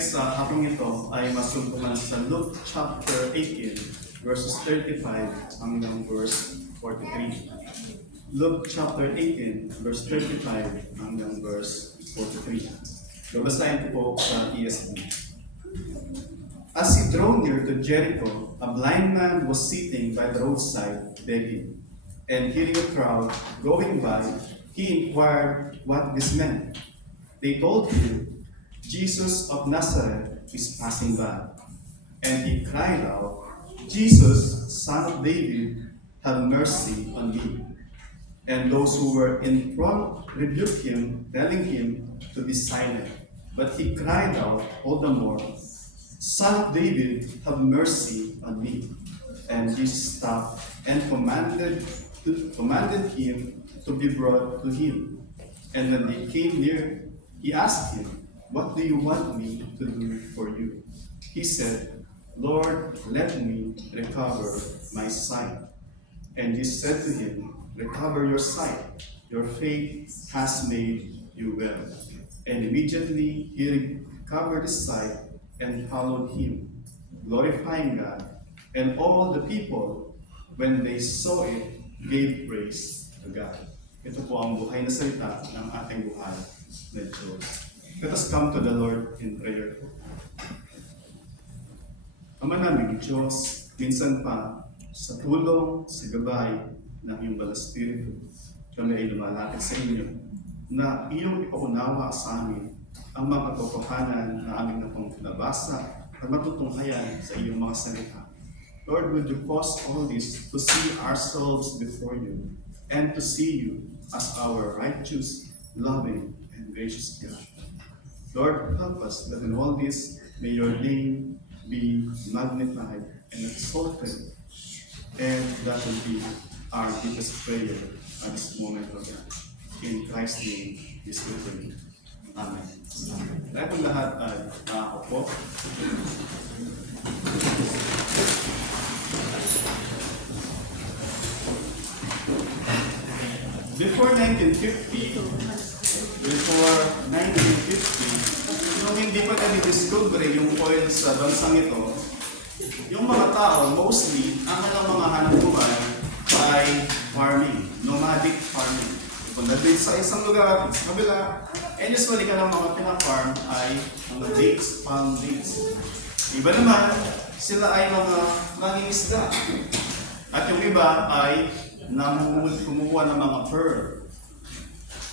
text sa hapong ito ay masumpungan sa Luke chapter 18, verses 35 hanggang verse 43. Luke chapter 18, verse 35 hanggang verse 43. Babasahin ko po sa ESV. As he drew near to Jericho, a blind man was sitting by the roadside begging. And hearing a crowd going by, he inquired what this meant. They told him, Jesus of Nazareth is passing by. And he cried out, Jesus, Son of David, have mercy on me. And those who were in front rebuked him, telling him to be silent. But he cried out all the more, Son of David, have mercy on me. And Jesus stopped and commanded him to be brought to him. And when they came near, he asked him, what do you want me to do for you? He said, Lord, let me recover my sight. And he said to him, recover your sight. Your faith has made you well. And immediately he recovered his sight and followed him, glorifying God. And all the people, when they saw it, gave praise to God. Ito po ang buhay na salita ng ating buhay na Diyos. Let us come to the Lord in prayer. Ama namin Diyos, minsan pa sa tulong, sa gabay ng iyong Banal Espiritu, kami ay lumalapit sa inyo na iyong ipaunawa sa amin ang mga katotohanan na aming napong nabasa at matutunghayan sa iyong mga salita. Lord, would you cause all this to see ourselves before you and to see you as our righteous, loving, and gracious God. Lord, help us that in all this, may your name be magnified and exalted. And that will be our deepest prayer at this moment, Lord God. In Christ's name, this we pray. Amen. Tayo pong lahat ay nakakaupo. Before 1950, nung hindi pa na-discover yung oil sa bansang ito, yung mga tao, mostly, ang mga hanap buhay ay farming, nomadic farming. Punta din sa isang lugar, sa kabila, and usually ka ng mga pina-farm ay mga dates, palm dates. Iba naman, sila ay mga mangingisda. At yung iba ay kumukuha ng mga pearl.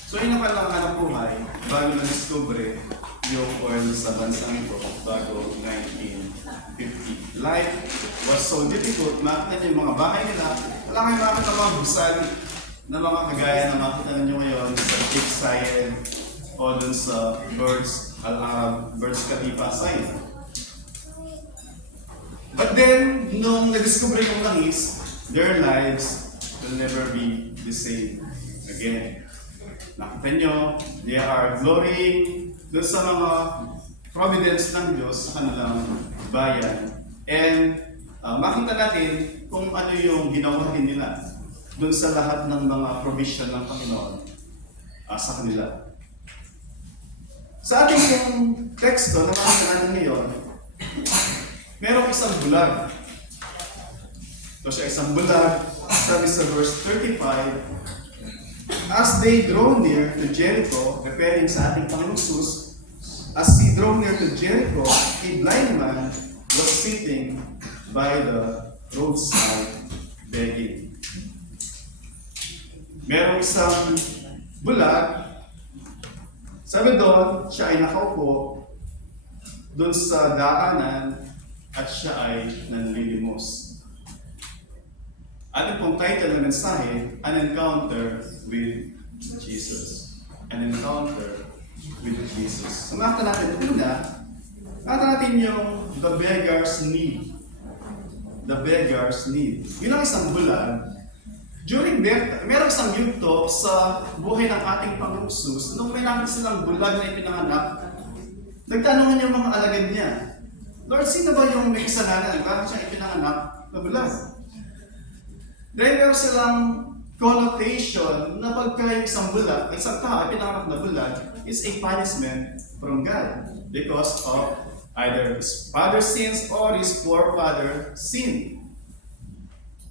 So yun ang kanilang hanap buhay bago na-discover yung oil sa bansang ito bago 1950. Life was so difficult, makita niyo yung mga bahay nila, wala kayong makita mga busag na mga kagaya na makita niyo ngayon sa Sheikh Zayed o dun sa Burj Khalifa side. But then, nung na-discover yung langis, their lives will never be the same again. Nakita nyo, they are glorying doon sa mga providence ng Diyos sa kanilang bayan. And makita natin kung ano yung ginawa din nila doon sa lahat ng mga provision ng Panginoon sa kanila. Sa ating yung teksto na makita natin ngayon, merong isang bulag. Ito siya isang bulag, sabi sa verse 35, as they draw near to Jericho, referring sa ating Panginoong Jesus, as he drew near to Jericho, a blind man was sitting by the roadside begging. Merong isang bulag, sabi doon, siya ay nakaupo doon sa daanan at siya ay nanlilimos. Ating pong title ng mensahe, An Encounter with Jesus. An Encounter with Jesus. So makita natin una, makita natin yung the beggar's need. The beggar's need. Yun ang isang bulag. During death, merong isang yugto sa buhay ng ating Panginoong Jesus. Nung may nakita silang bulag na ipinanganak, nagtanungan yung mga alagad niya, Lord, sino ba yung may kasalanan? Bakit siya ipinanganak na bulag? Dahil meron silang connotation na pagka yung isang bulag, isang tao ay pinanganak na bulag, is a punishment from God because of Either his father sins or his forefather sin.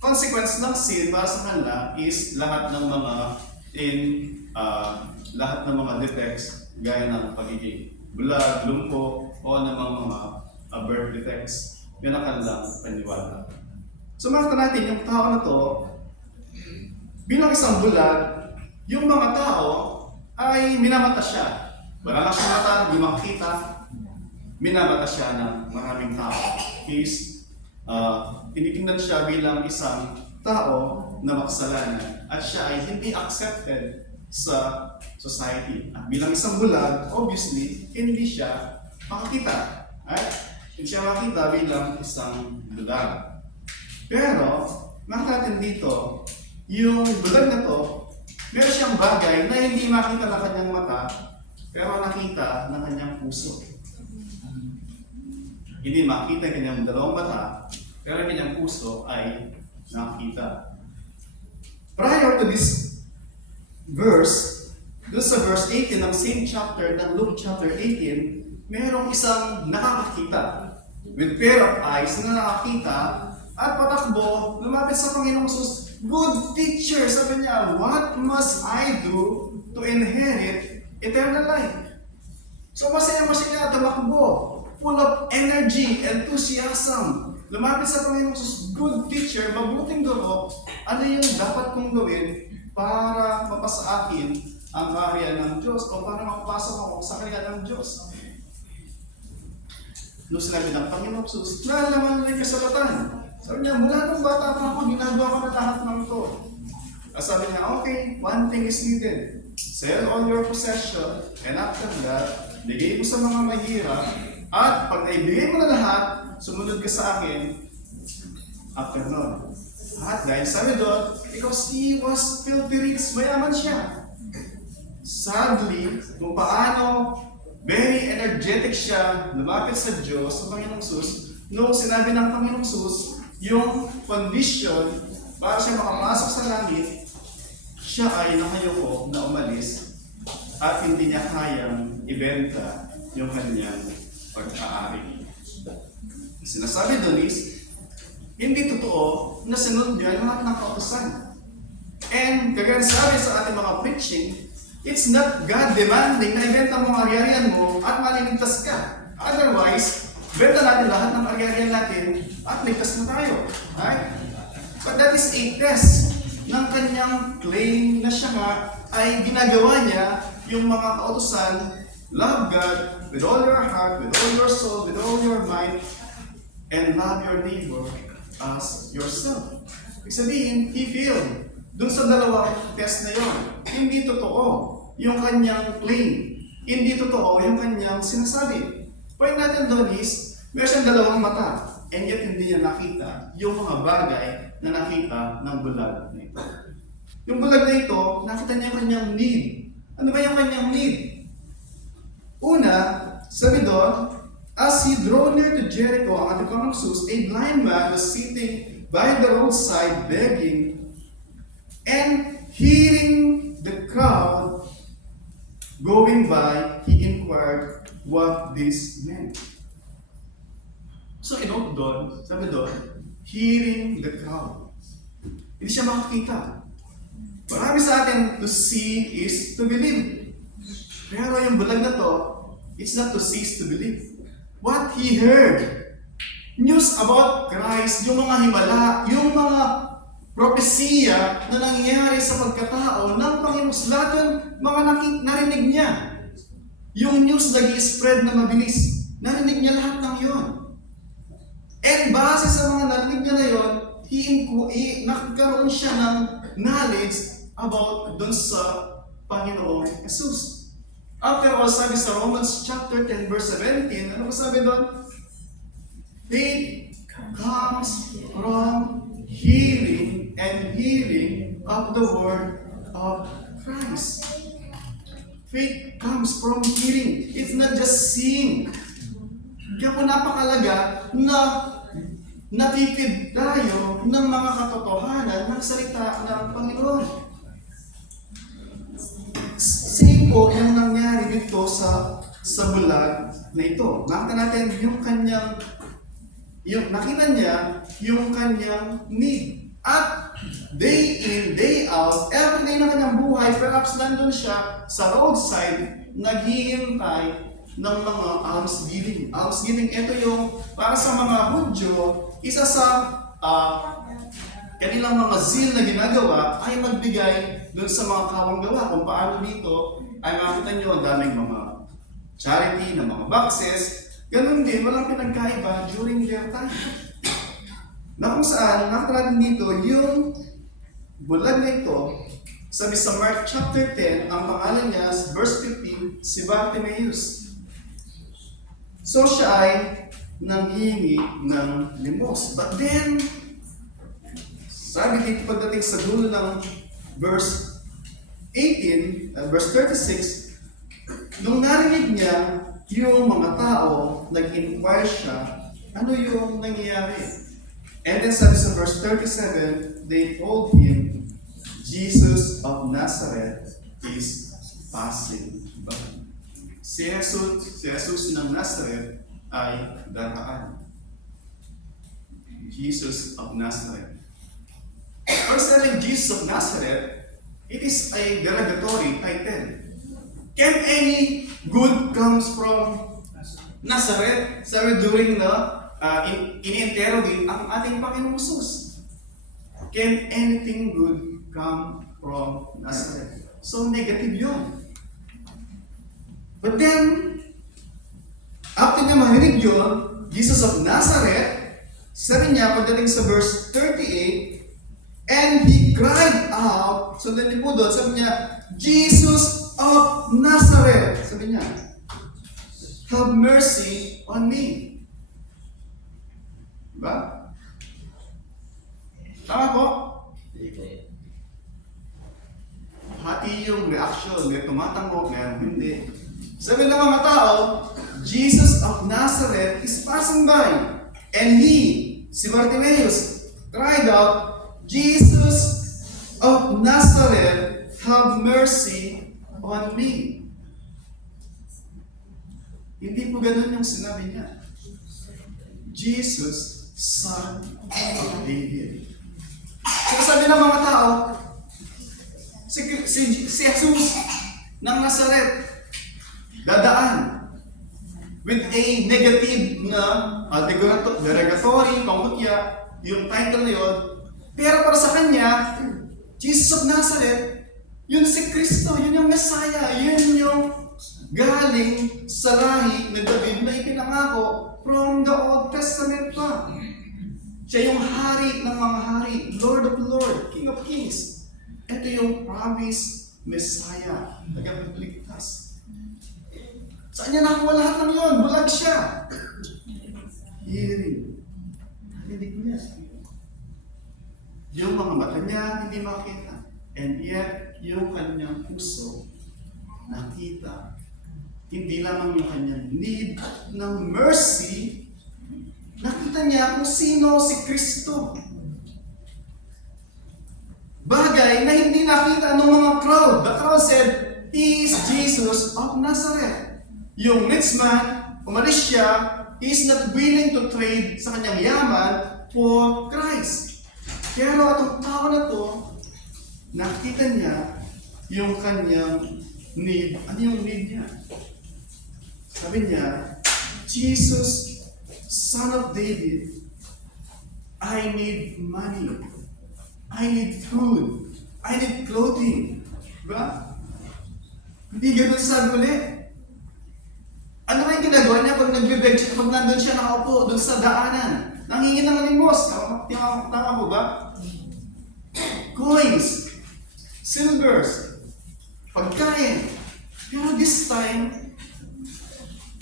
Consequence ng sin para sa kanila is lahat ng mga lahat ng mga defects gaya ng pagiging bulag, lumpo, o ng mga birth defects. Yan ang kanilang paniwala. So makita natin yung tao na to, bilang isang bulag, yung mga tao ay minamata siya. Wala na siyang mata, hindi makakita. Minamata siya ng maraming tao. Tinitingnan siya bilang isang tao na makasalanan at siya ay hindi accepted sa society. At bilang isang bulag, obviously, hindi siya makakita. Right? Hindi siya makakita bilang isang bulag. Pero, makita natin dito, yung bulag na to, meron siyang bagay na hindi makita ng kanyang mata, pero nakita ng kanyang puso. Hindi makita ang kanyang dalawang mata, pero ang kanyang puso ay nakita. Prior to this verse, doon sa verse 18 ng same chapter ng Luke chapter 18, mayroong isang nakakakita with pair of eyes na nakakita at patakbo, lumapit sa Panginoong Jesus. Good teacher, sabi niya, what must I do to inherit eternal life? So masaya-masaya tumakbo, full of energy, enthusiasm. Lumapit sa Panginoong Jesus, good teacher, mabuting guro, ano yung dapat kong gawin para mapasa akin ang kaharian ng Diyos o para makapasok ako sa kaharian ng Diyos? Nung sinabi ng Panginoong Jesus, nalaman na yung kasalatan. Sabi niya, mula nung bata pa ako, ginagawa ko na lahat ng ito. Sabi niya, okay, one thing is needed. Sell all your possession, and after that, bigay mo sa mga mahirap, at pag naibigay mo na lahat, sumunod ka sa akin after nun. At dahil sabi doon, because he was filthy rich, mayaman siya. Sadly, kung paano very energetic siya, lumapit sa Diyos, sa Panginoong Sus, noong sinabi ng Panginoong Sus, yung condition para siya makapasok sa langit, siya ay nakayuko na umalis at hindi niya kayang ibenta yung kanyang pagkaari. Sinasabi doon is, hindi totoo na sinunod niya lahat ng kautusan. And kagaya sabi sa ating mga preaching, it's not God demanding na ibenta mo ang ari-arian mo at maliligtas ka. Otherwise, benta natin lahat ng ari-arian natin at ligtas na tayo. Right? But that is a test ng kanyang claim na siya nga ay ginagawa niya yung mga kautusan, love God with all your heart, with all your soul, with all your mind, and love your neighbor as yourself. Ibig sabihin, he failed. Doon sa dalawang test na yon, hindi totoo yung kanyang claim. Hindi totoo yung kanyang sinasabi. Point natin doon is, meron siyang dalawang mata, and yet hindi niya nakita yung mga bagay na nakita ng bulag na ito. Yung bulag na ito, nakita niya yung kanyang need. Ano ba yung kanyang need? Una, sabi doon, as he drew near to Jericho, ang ating Panginoong Jesus, a blind man was sitting by the roadside begging, and hearing the crowd going by, he inquired what this meant. So, inote doon, sabi doon, hearing the crowd. Hindi siya makakita. Marami sa atin, to see is to believe. Pero yung bulag na to, it's not to see is to believe. What he heard, news about Christ, yung mga himala, yung mga propesiya na nangyayari sa pagkatao ng Panginoon, lahat yung mga narinig niya. Yung news nag-i-spread na mabilis. Narinig niya lahat ng yon. And base sa mga narinig niya na yon, nagkaroon siya ng knowledge about dun sa Panginoong Jesus. After all, sabi sa Romans chapter 10 verse 17, ano sabi doon? Faith comes from hearing, and hearing of the word of Christ. Faith comes from hearing. It's not just seeing. Kaya po napakalaga na napipid tayo ng mga katotohanan ng salita ng Panginoon. Same po yung nangyari dito sa sa bulag na ito. Nakita natin nakita niya yung kanyang need. At day in, day out, every day na kanyang buhay, perhaps nandun siya sa roadside, naghihintay ng mga almsgiving. Almsgiving, ito yung para sa mga Hudyo, isa sa kanilang mga zeal na ginagawa ay magbigay dun sa mga kawanggawa. Kung paano dito ay makita nyo ang daming mga charity na mga boxes. Ganun din, walang pinagkaiba during their time. Na kung saan, nakita natin dito, yung bulag na ito, sabi sa Mark chapter 10, ang pangalan niya, verse 15, si Bartimaeus. So siya ay nanghihingi ng limos. But then, sabi dito pagdating sa dulo ng verse 18, verse 36, nung narinig niya yung mga tao, nag-inquire siya, ano yung nangyayari? And then sabi sa verse 37, they told him, Jesus of Nazareth is passing by. Si Jesus ng Nazareth ay daraan. Jesus of Nazareth. First telling Jesus of Nazareth, it is a derogatory title. Can any good comes from Nazareth? Sabi during the in-interrogate ang ating Panginoong Jesus. Can anything good come from Nazareth? So negative yun. But then, after niya marinig yun, Jesus of Nazareth, sabi niya pagdating sa verse 38, and he cried out, so then po doon, sabi niya, Jesus of Nazareth, sabi niya, have mercy on me. Diba? Tama po? Hati yung reaction, may tumatanggap, may hindi. Sabi ng mga tao, Jesus of Nazareth is passing by. And he, si Bartimaeus, cried out, Jesus of Nazareth, have mercy on me. Hindi po ganun yung sinabi niya. Jesus, Son of David. So sabi ng mga tao, si Jesus ng Nazareth, dadaan with a negative na derogatory, pangutya, yung title na yun. Pero para sa kanya, Jesus of Nazareth, yun si Kristo, yun yung Messiah, yun yung galing sa lahi ng David na ipinangako from the Old Testament pa. Siya yung hari ng mga hari, Lord of Lords, King of Kings. Ito yung promised Messiah, tagapagligtas. Saan niya nakuha lahat ng yun? Bulag siya. Hearing. Hindi ko niya. Yung mga mata niya, hindi makita. And yet, yung kanyang puso, nakita. Hindi lamang yung kanyang need ng mercy, nakita niya kung sino si Kristo. Bagay na hindi nakita ng mga crowd. The crowd said, he is Jesus of Nazareth. Yung rich man, umalis siya, he is not willing to trade sa kanyang yaman for Christ. Pero itong tao na to, nakita niya yung kanyang need. Ano yung need niya? Sabi niya, Jesus, Son of David, I need money. I need food. I need clothing. Diba? Hindi ganun sabi ulit. Ano kayong ginagawa niya pag nag-beg siya, pag nandun siya nakaupo doon sa daanan? Nangingin ng limos. Tama mo ba? Coins, silvers, pagkain. Pero this time,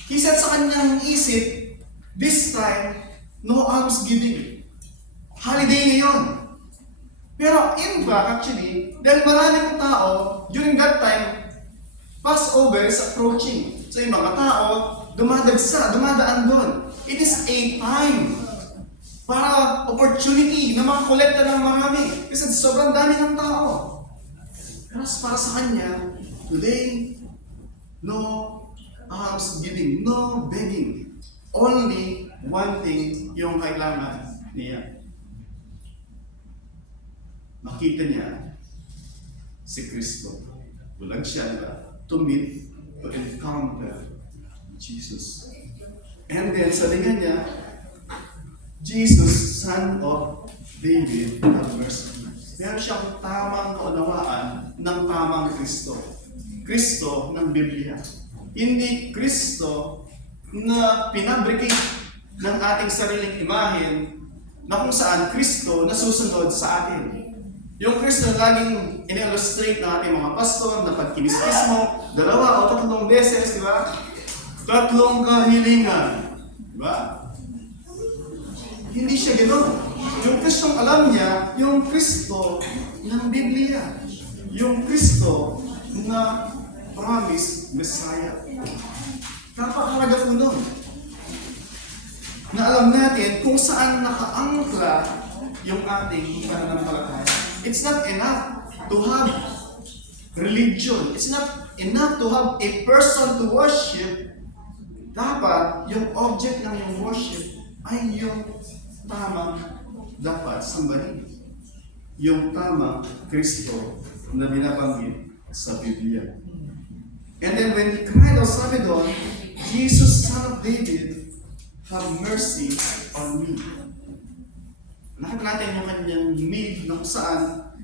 he said sa kanyang isip, this time, no almsgiving. Holiday ngayon. Pero in fact, actually, dahil maraming tao, during that time, Passover is approaching. So yung mga tao, dumadaan doon. It is a time para opportunity na makakolekta ng marami. Kasi sobrang dami ng tao. Pero para sa kanya, today, no almsgiving, no begging. Only one thing yung kailangan niya. Makita niya si Kristo. Bulag siya to meet, to encounter Jesus. And then sabi niya, Jesus, Son of David, have mercy. Meron siyang tamang kaunawaan ng tamang Kristo. Kristo ng Biblia. Hindi Kristo na pinabricate ng ating sariling imahen na kung saan Kristo nasusunod sa atin. Yung Kristo na laging in-illustrate ng ating mga pastor na pagkiniskis mo, 2 o 3 beses, di ba? 3 kahilingan. Di ba? Hindi siya gano'n. Yung Kristong alam niya, yung Kristo ng Biblia. Yung Kristo na promise Messiah. Napakahalaga po nun. Na alam natin kung saan nakaangkla yung ating pananampalataya. It's not enough to have religion. It's not enough to have a person to worship. Dapat yung object ng yung worship ay yung tamang dapat sambahin. Yung tamang Kristo na binabanggit sa Biblia. And then when he cried out, sabi doon, Jesus, Son of David, have mercy on me. Nakita natin yung kanyang need na kung saan,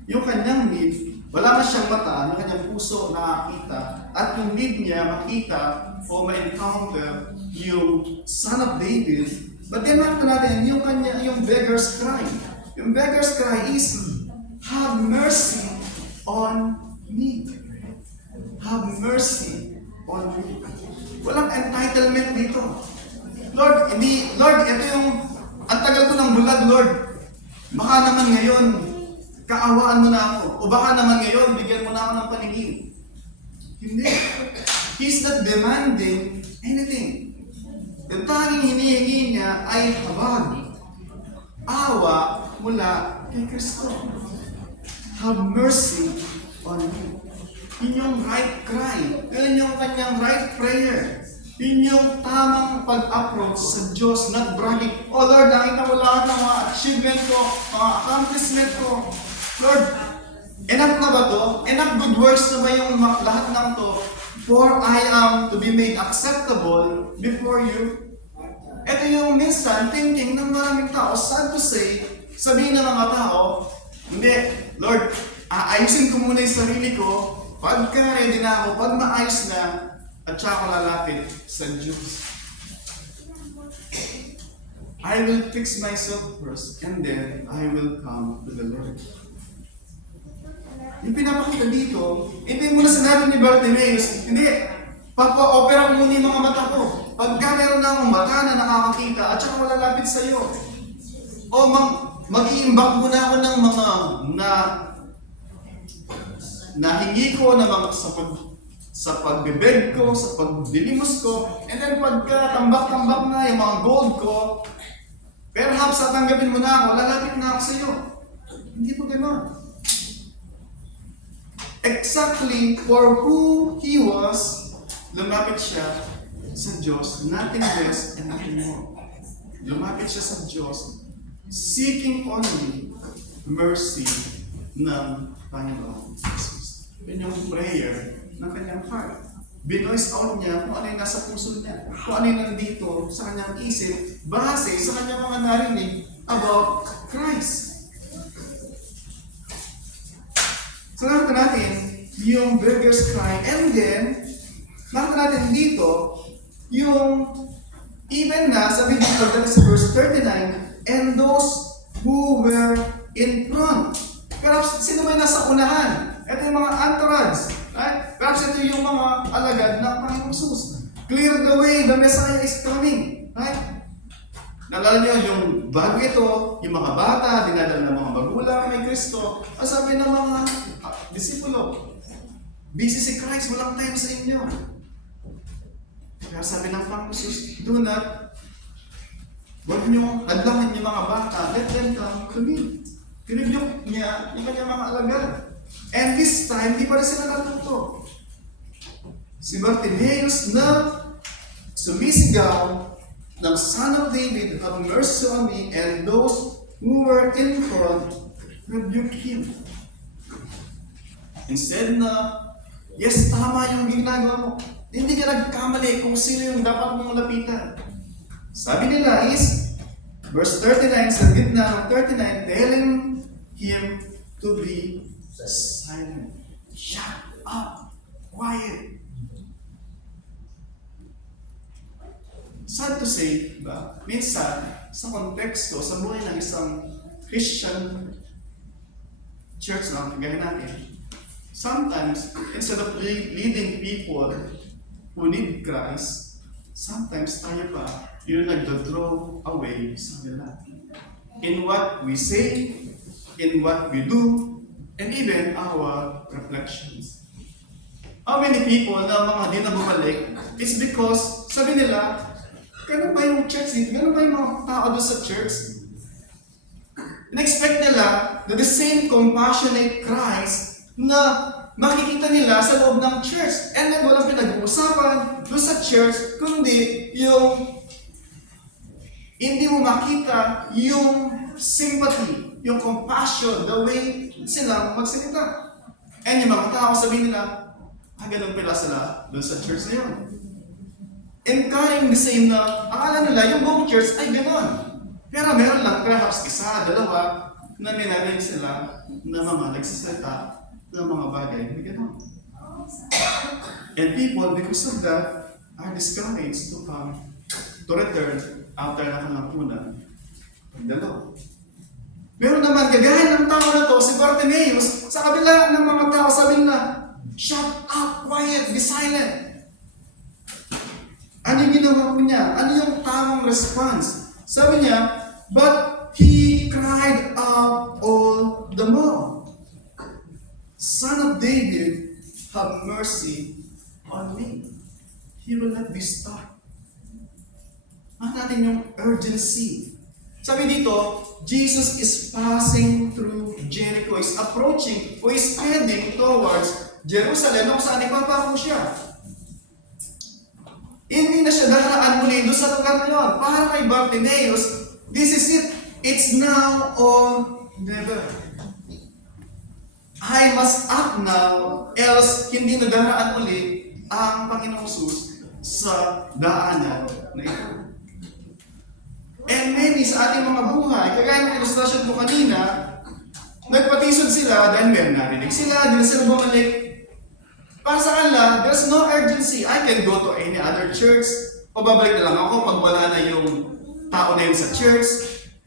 yung kanyang need, wala na siyang mata, yung kanyang puso nakakita, at yung need niya makita o ma-encounter yung Son of David. But then nakita natin yung beggar's cry. Yung beggar's cry is, have mercy on me. Have mercy on me. Walang entitlement dito. Lord, ito yung, ang tagal ko ng bulag, Lord. Baka naman ngayon, kaawaan mo na ako. O baka naman ngayon, bigyan mo na ako ng paningin. Hindi. He's not demanding anything. Yung tanging hinihingi niya ay habag. Awa mula kay Kristo. Have mercy on me. Yun yung right cry. Yun yung kanyang right prayer. Yun yung tamang pag-approach sa Diyos, not bragging. Oh Lord, nakita mo lahat ng mga achievement ko, mga accomplishment ko. Lord, enough na ba to? Enough good works na ba yung lahat ng to? For I am to be made acceptable before you. Ito yung minsan thinking ng maraming tao, sad to say, sabihin ng mga tao, hindi, Lord, aayusin ko muna yung sarili ko, pagka ready na ako, pag maayos na, at saka ko lalapit sa Diyos. I will fix myself first, and then I will come to the Lord. Yung pinapakita dito, hindi mo na sinabi ni Bartimaeus, hindi, papa-opera ko muna yung mga mata ko. Pagka meron na akong mata na nakakakita, at saka wala lapit sa iyo. O mag-iimbak muna ako ng mga nahingi ko na mga sa pagbebeg ko, sa pagdilimos ko, and then pagka tambak-tambak na yung mga gold ko, perhaps tatanggapin mo na ako, lalapit na ako sa iyo. Hindi po gano'n. Exactly for who he was, lumapit siya sa Diyos, nothing less and nothing more. Lumapit siya sa Diyos, seeking only mercy ng Panginoon Jesus. Yun yung prayer ng kanyang heart. Binoise out niya kung ano yung nasa puso niya, kung ano yung nandito sa kanyang isip, base sa kanyang mga narinig about Christ. So nakita natin yung beggar's cry, and then nakita natin dito yung even na, sabi dito sa verse 39, and those who were in front. Perhaps sino ba yung nasa unahan? Ito yung mga entourage. Right? Perhaps ito yung mga alagad ng Panginoong Jesus. Clear the way, the Messiah is coming. Right? Nalala niyo yung bago ito, yung mga bata, dinadala ng mga magulang may Kristo. Ang sabi ng mga disipulo, busy si Christ, walang time sa inyo. Kaya sabi ng Panginoong Jesus, do not, huwag niyo adlahan yung mga bata, let them come to me. Tinibyok niya yung kanyang mga alagad. And this time, di pa rin sila natuto. Si Bartimaeus na sumisigaw ng Son of David, have mercy on me, and those who were in front rebuke him. Instead na, yes, tama yung ginagawa mo. Hindi ka nagkamali kung sino yung dapat mong lapitan. Sabi nila is, verse 39, sa gitna ng 39, telling him to be silent. Shut up! Quiet! Sad to say, ba? Minsan, sa konteksto, sa buhay ng isang Christian church lang, kagaya natin, sometimes, instead of leading people who need Christ, sometimes tayo pa yung nag-draw away sa kanila. In what we say, in what we do, and even our reflections. How many people na mga di na bumalik, it's because, sabi nila, ganun ba yung church dito? Ganun ba yung mga tao doon sa church? In-expect nila na the same compassionate Christ na makikita nila sa loob ng church. And then walang pinag-uusapan doon sa church, kundi yung hindi mo makita yung sympathy, yung compassion, the way sila magsalita. And yung mga tao sabihin nila, ganun pala sila doon sa church na yun. And carrying the same na, akala nila yung buong church ay gano'n. Pero meron lang perhaps isa, dalawa, na minarinig sila na mga nagsasalita ng mga bagay na gano'n. And people, because of that, are discouraged to come, to return after nakanampunan ng dalaw. Meron naman, kagaya ng tao na to, si Bartimaeus, sa kabila ng mga tao sabihin na, shut up, quiet, be silent. Ano yung ginawa ko niya? Ano yung tamang response? Sabi niya, but he cried out all the more, Son of David, have mercy on me. He will not be stopped. Makita natin yung urgency. Sabi dito, Jesus is passing through Jericho, is approaching, or is heading towards Jerusalem, kung saan ipapako siya. Hindi na siya daraan muli doon sa lugar na yun. Para kay Bartimaeus, this is it. It's now or never. I must act now, else hindi na daraan muli ang Panginoong Jesus sa daanan na ito. And many sa ating mga buhay, kagaya ng ilustrasyon ko kanina, nagpatisod sila dahil meron narinig sila, din sila bumalik. Para sa kanila, there's no urgency. I can go to any other church, o babalik na lang ako pag wala na yung tao na yun sa church.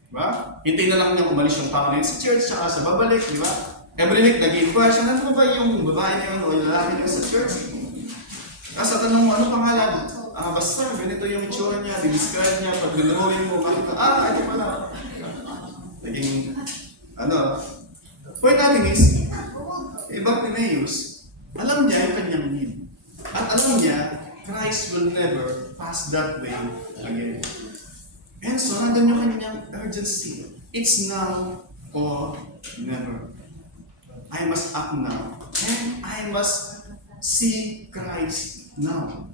Diba? Hintayin na lang niya umalis yung tao na yun sa church, tsaka sa babalik, di ba? Every week, nag-inquire siya, ano ba yung babae na yun o yung lalaki na yun sa church? Kasi tanong mo, ano pangalan? Basta, ganito yung itsura niya, di-describe niya, pag dinrawin mo, makita, ito pala. Naging, point natin is, Bartimaeus, alam niya yung kanyang need. At alam niya, Christ will never pass that way again. And so, nandun yung kanyang urgency. It's now or never. I must act now. And I must see Christ now.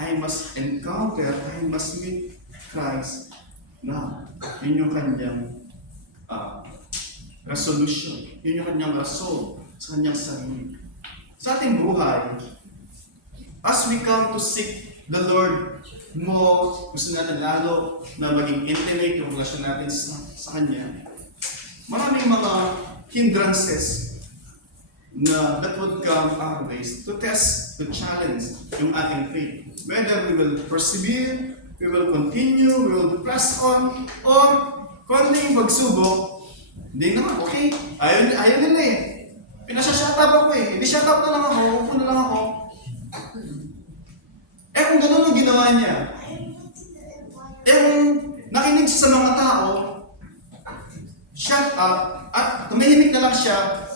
I must encounter, I must meet Christ now. Yun yung kanyang resolution. Yun yung kanyang rason sa kanyang sarili. Sa ating buhay, as we come to seek the Lord more, gusto natin lalo na maging intimate yung relasyon natin sa Kanya, maraming mga hindrances na that would come our ways to test, to challenge yung ating faith. Whether we will persevere, we will continue, we will press on, or kung ano yung pagsubok, hindi naman, okay, ayaw nila eh. Pinasa-shut up ako eh. Hindi shut up na lang ako, upo na lang ako. Kung gano'n ang ginawa niya, kung nakinig siya sa mga tao, shut up, at tumahimik na lang siya,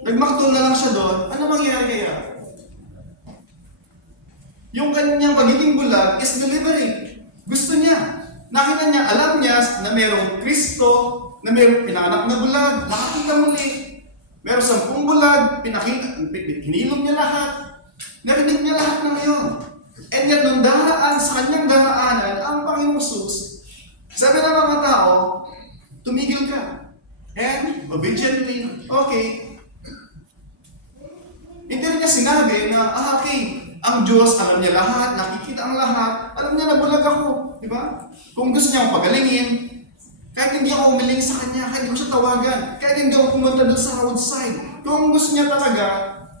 nagmaktol na lang siya doon, ano mangyayari kaya? Yung kanyang pagiging bulag is delivery. Gusto niya. Nakita niya, alam niya na mayroong Kristo, na mayroong pinanganak na bulag, nakakita muli. Meron 10 bulag, hinilom niya lahat. Narinig niya lahat ng ngayon. And yet, nung daraan sa kanyang daraanan, ang Panginoong Jesus, sabi ng mga tao, tumigil ka. And obediently, okay. Hindi rin niya sinabi na, okay, ang Diyos, alam niya lahat, nakikita ang lahat, alam niya na bulag ako. Di ba? Kung gusto niya pagalingin, kahit hindi ako umiling sa kanya, kahit hindi ko siya tawagan, kahit hindi ako pumunta doon sa roadside, kung gusto niya talaga,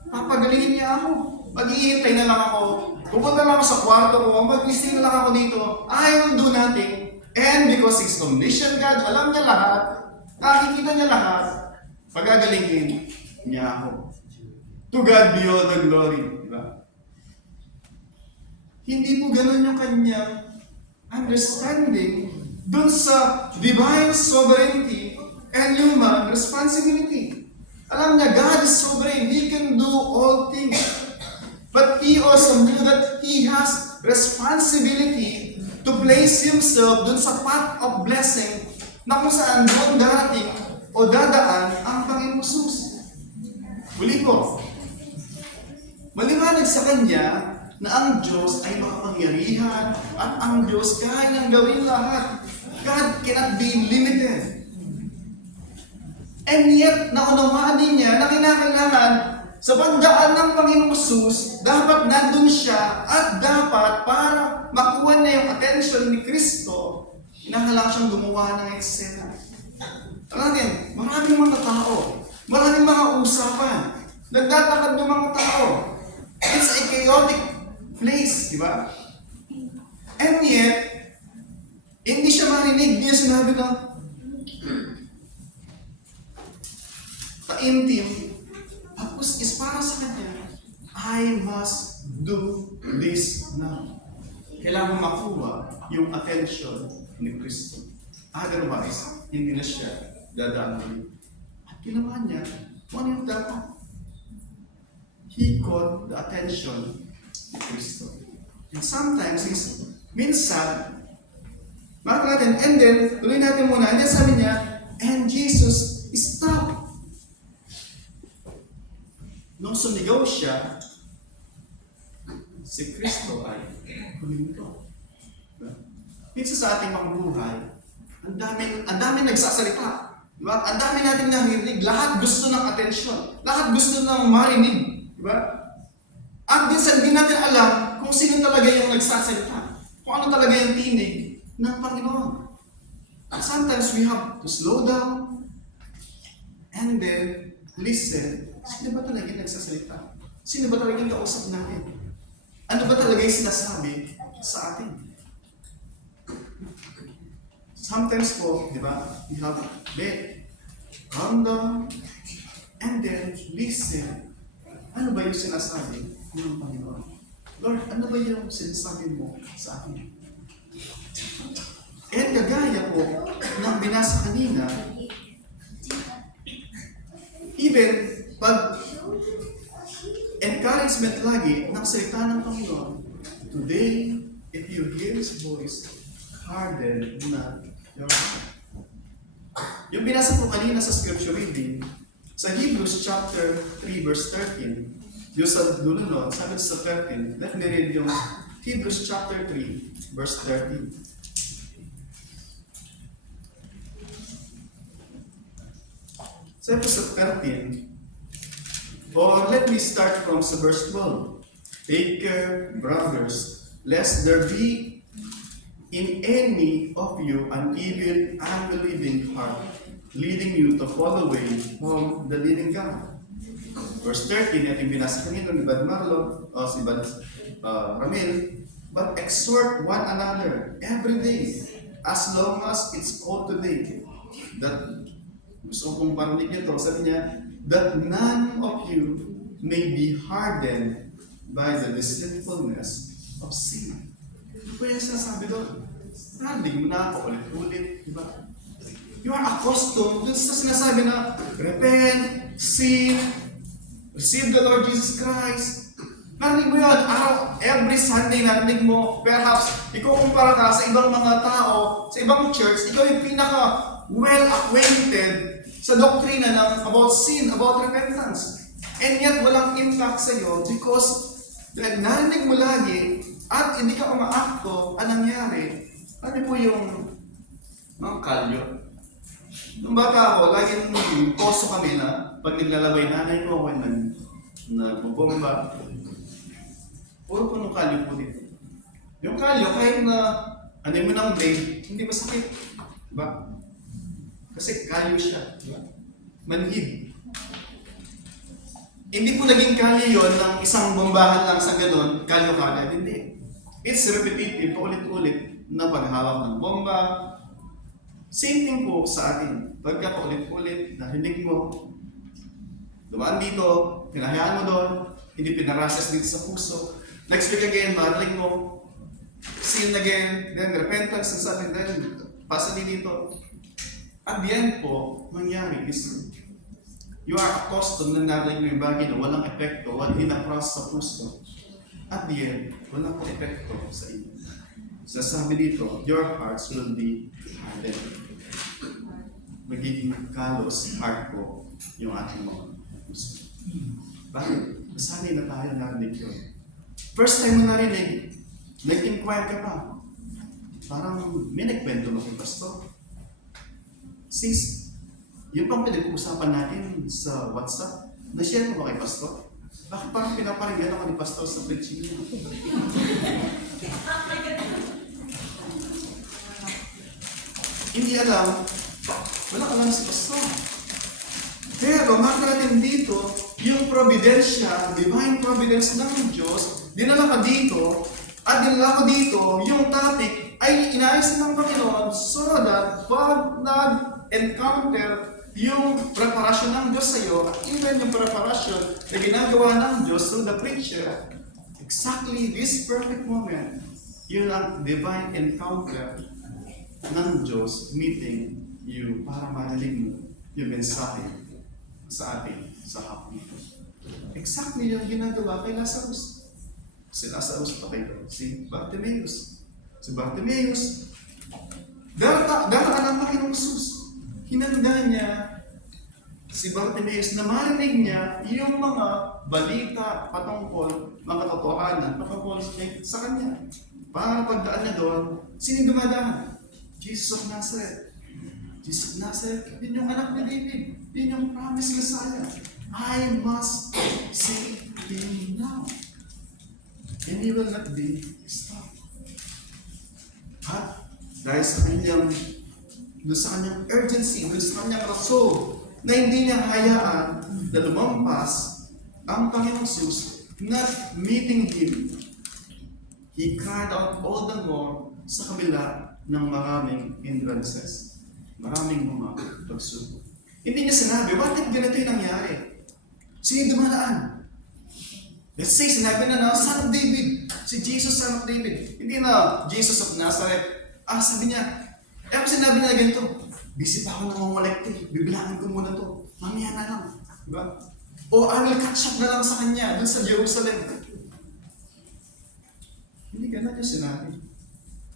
papagalingin niya ako. Mag-iintay na lang ako. Pupunta lang ako sa kwarto ko, mag-stay na lang ako dito. I will do nothing. And because He's omniscient God, alam niya lahat, nakikita niya lahat, pagagalingin niya ako. To God be all the glory. Diba? Hindi po ganun yung kanyang understanding dun sa divine sovereignty and human responsibility. Alam niya, God is sovereign. He can do all things. But He also knew that He has responsibility to place Himself dun sa path of blessing na kung saan doon darating o dadaan ang Panginoong Jesus. Muli po, maliwanag sa Kanya na ang Diyos ay makapangyarihan at ang Diyos kaya niyang gawin lahat. God cannot be limited. And yet, naunawaan din niya na kinakailangan sa pagdaan ng Panginoong Jesus, dapat nandun siya at dapat para makuha niya yung attention ni Kristo, kinakailangan siyang gumawa ng eksena. Natin, maraming mga tao, maraming mga usapan, nagtatakad ng mga tao. It's a chaotic place, di ba? And yet, hindi siya marinig, hindi niya sinabi na taimtim, tapos is para sa kanya, I must do this now. Kailangan makuha yung attention ni Kristo. Otherwise, hindi na siya dadaan ulit. At ginawa niya, ano yung dapat? He caught the attention ni Kristo. And sometimes, minsan, bakit natin, and then, tuloy natin muna, and then sabi niya, and Jesus stopped. Nung sumigaw siya, si Kristo ay huminto. Minsan sa ating mga buhay, ang dami nagsasalita. Diba? Ang dami nating narinig, lahat gusto ng atensyon, lahat gusto ng marinig. Diba? At minsan di natin alam kung sino talaga yung nagsasalita, kung ano talaga yung tinig ng Panginoon. And sometimes we have to slow down and then listen. Sino ba talaga yung nagsasalita? Sino ba talaga yung kausap natin? Ano ba talaga yung sinasabi sa atin? Sometimes po, di ba, we have calm down, and then listen. Ano ba yung sinasabi ng Panginoon? Lord, ano ba yung sinasabi mo sa akin? And kagaya po ng binasa kanina, even pag encouragement lagi ng salita ng Panginoon, today, if you hear His voice, harden not your heart. Yung binasa po kanina sa scripture reading, sa Hebrews chapter 3 verse 13, yung sa dulo nun, sabi sa 13, let me read yung Hebrews chapter 3 verse 13. Sabi sa 13, or let me start from sa verse 12. Take care, brothers, lest there be in any of you an evil, unbelieving heart, leading you to fall away from the living God. Verse 13, at yung binasa kanina ni Bad Marlon, o si Bad Ramil, but exhort one another every day, as long as it's called today, that gusto kong parinig nito, sabi niya, that none of you may be hardened by the deceitfulness of sin. Ano ba yung sinasabi doon? Narinig mo na ako ulit-ulit, di ba? You are accustomed dun sa sinasabi na repent, sin, receive the Lord Jesus Christ. Narinig mo yun, every Sunday narinig mo, perhaps ikukumpara ka sa ibang mga tao, sa ibang church, ikaw yung pinaka well-acquainted sa doktrina ng about sin, about repentance. And yet, walang impact sa iyo because narinig mo lagi at hindi ka umaakto, anong nangyari? Ano po yung mga kalyo? Nung bata ako, laging poso kami na pag naglalabay nanay ko ako nagbubomba. Puro po ng kalyo po dito. Yung kalyo, kahit na ano mo ng blade, hindi masakit. Diba? Kasi kalyo siya. Diba? Manhid. Hindi po naging kalyo yon ng isang bombahan lang sa ganun, kalyo-kalyo. Hindi. It's repetitive, paulit-ulit na paghawak ng bomba. Same thing po sa atin. Pagka paulit-ulit, narinig mo, dumaan dito, pinahayaan mo doon, hindi pinarasas dito sa puso. Next week again, marinig mo, sin again, then repentance, and something, then pasa din dito. At the end po, nangyari is, you are accustomed na narinig mo yung bagay na walang epekto, walang hinapras sa puso. At the end, walang epekto sa inyo. Sasabi dito, your hearts will be hardened. Magiging kalos, heart ko, yung ating mga puso. Bakit? Nasanay na tayo narinig yun. First time mo narinig, nag-inquire ka pa. Parang may nagkwento mo kay pastor. Sis, yung pang pinag-uusapan natin sa WhatsApp, na-share mo ba kay pastor? Bakit parang pinaparinggan ako ni pastor sa preaching niya? Hindi alam, walang alam si pastor. Pero makita natin dito, yung providensya, divine providence ng Diyos, dinala ka dito, at dinala ko dito, yung topic ay inayos ng Panginoon so that pag nag-encounter yung preparasyon ng Diyos sa iyo, at even yung preparasyon na ginagawa ng Diyos through the preacher, exactly this perfect moment, yun ang divine encounter ng Diyos meeting you para marinig mo yung mensahe sa atin sa hapon ito. Exactly yung ginagawa kay Lazarus. Si Lazarus pa kayo, si Bartimaeus. Si Bartimaeus, daraan ang Panginoong Jesus. Hinanda niya si Bartimaeus na marinig niya yung mga balita patungkol, mga katotohanan patungkol sa kanya. Para pagdaan niya doon, sino dumadaan? Jesus of Nazareth. Jesus of Nazareth, yun yung anak ni David. Yun yung promised Messiah. I must see him now. And he will not be stopped. At dahil sa kanyang urgency, doon sa kanyang rason, na hindi niya hayaan na lumampas ang Panginoong Jesus, not meeting him, he cried out all the more sa kabila ng maraming hindrances, maraming mga pagsubok. Hindi niya sinabi, bakit ganito yung nangyari? Sino dumadaan? Let's say, sinabi na Son of David, si Jesus, Son of David. Hindi na Jesus of Nazareth. Sabi niya, kung sinabi niya ganito, busy pa ako namamolekte, bibilangin ko muna to. Mamaya na lang. Diba? O I will catch up na lang sa kanya, dun sa Jerusalem. Hindi ganun yung sinabi.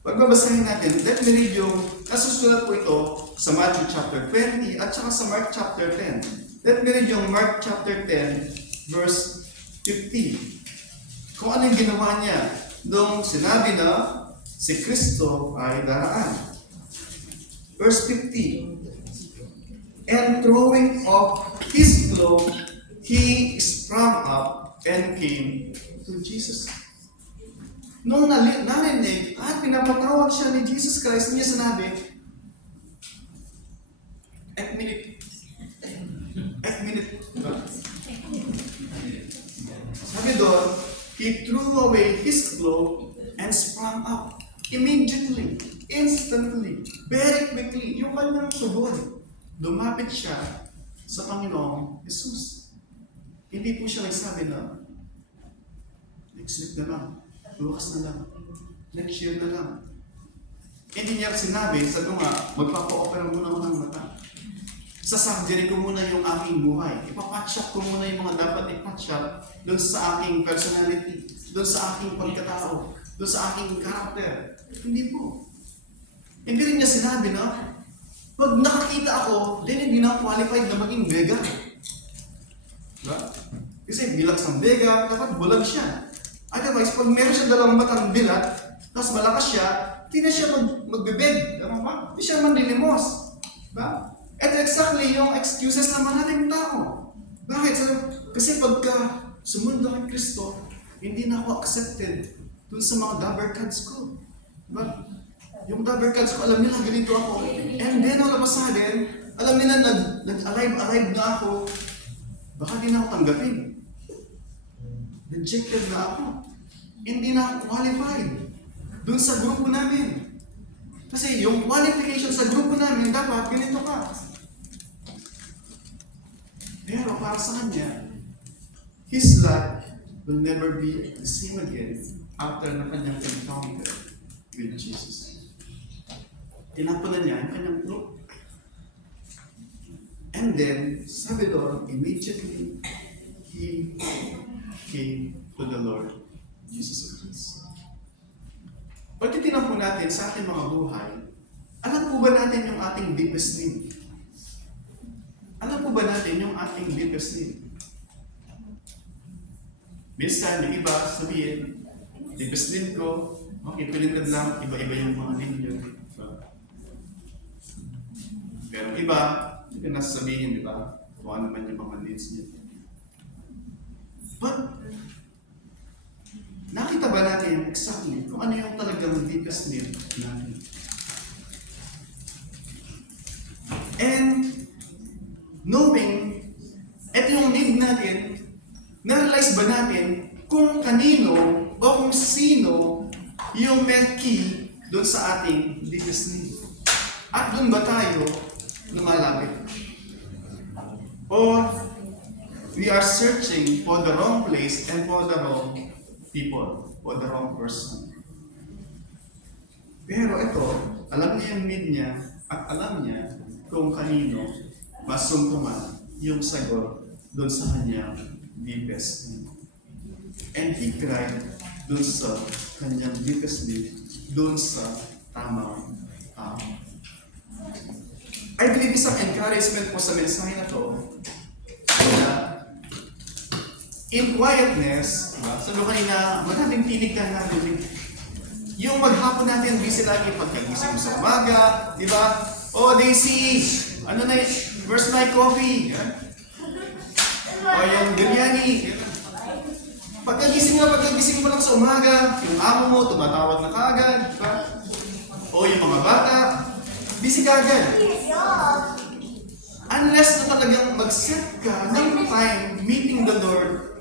Pagbabasahin natin, let me read yung nasusulat po ito sa Matthew chapter 20 at saka sa Mark chapter 10. Let me read yung Mark chapter 10, verse 50. Kung ano yung ginawa niya nung sinabi na si Kristo ay daraan. Verse 50. And throwing off his cloak, he sprang up and came to Jesus. Nung narinig at pinapatawag siya ni Jesus Christ, niya sinabi, Ek minute. Sabi doon, he threw away his cloak and sprang up. Immediately, instantly, very quickly, yung kanyang tugon, lumapit siya sa Panginoong Jesus. Hindi po siya nagsabi na, next week na lang, bukas na lang, next year na lang. Hindi niya sinabi, sabi nga, magpapa-opera muna ako ng mata. Sa surgery ko muna yung aking buhay. Ipapatch up ko muna yung mga dapat ipatch up doon sa aking personality, doon sa aking pagkatao, doon sa aking character. Hindi po. Hindi rin niya sinabi na, pag nakakita ako, then hindi na qualified na maging vega. Diba? Kasi bilang sa vega, dapat bulag siya. Otherwise, pag meron siya dalawang batang dilat, tapos malakas siya, hindi na siya magbibig. Tama ba? Hindi siya manlilimos. Diba? Ito exactly yung excuses ng mga ating tao. Bakit? Kasi pagka sumundo kay Kristo, hindi na ako accepted dun sa mga dabber cards ko. Diba? Yung dabber cards ko, alam nila, ganito ako. And then, all of a sudden, alam nila, nag-arrive na ako. Baka di na ako tanggapin. Rejected na ako. Hindi na ako qualified dun sa grupo namin. Kasi yung qualification sa grupo namin, dapat ganito ka. Pero para sa kanya, his life will never be the same again after na kanyang encounter with Jesus. Tinapunan niya ang kanyang group. And then, sabi doon, immediately, he came to the Lord Jesus Christ. Pag titignan po natin sa ating mga buhay, alam po ba natin yung ating deepest need? Alam po ba natin yung ating deepest need? Minsan, yung iba sabihin, deepest need ko, okay, pilintad lang, iba-iba yung mga need nyo. Pero iba, hindi na sasabihin, di ba? Kung ano naman yung mga needs nyo. But, nakita ba natin exactly kung ano yung talagang deepest need natin? And, knowing, ito yung need natin, na-realize ba natin kung kanino o kung sino yung may key doon sa ating deepest need? At doon ba tayo lumalapit? Or, we are searching for the wrong place and for the wrong people, for the wrong person. Pero ito, alam niya yung need niya at alam niya kung kanino masungkuman yung sagot doon sa kanyang deepest need. And he cried doon sa kanyang deepest need, doon sa tamang tao. I believe isang encouragement po sa mensahe na to na in quietness, sabi ko kanina, maraming tinig na natin. Yung maghapon natin, busy lagi pagkagising sa umaga, di ba? Oh, Daisy, ano na where's my coffee? Yan. O yung biryani. Pagkagising mo lang sa umaga, yung amo mo, tumatawag na kaagad, di ba? O yung mga bata, busy kaagad. Unless na talagang mag-set ka ng time, meeting the Lord,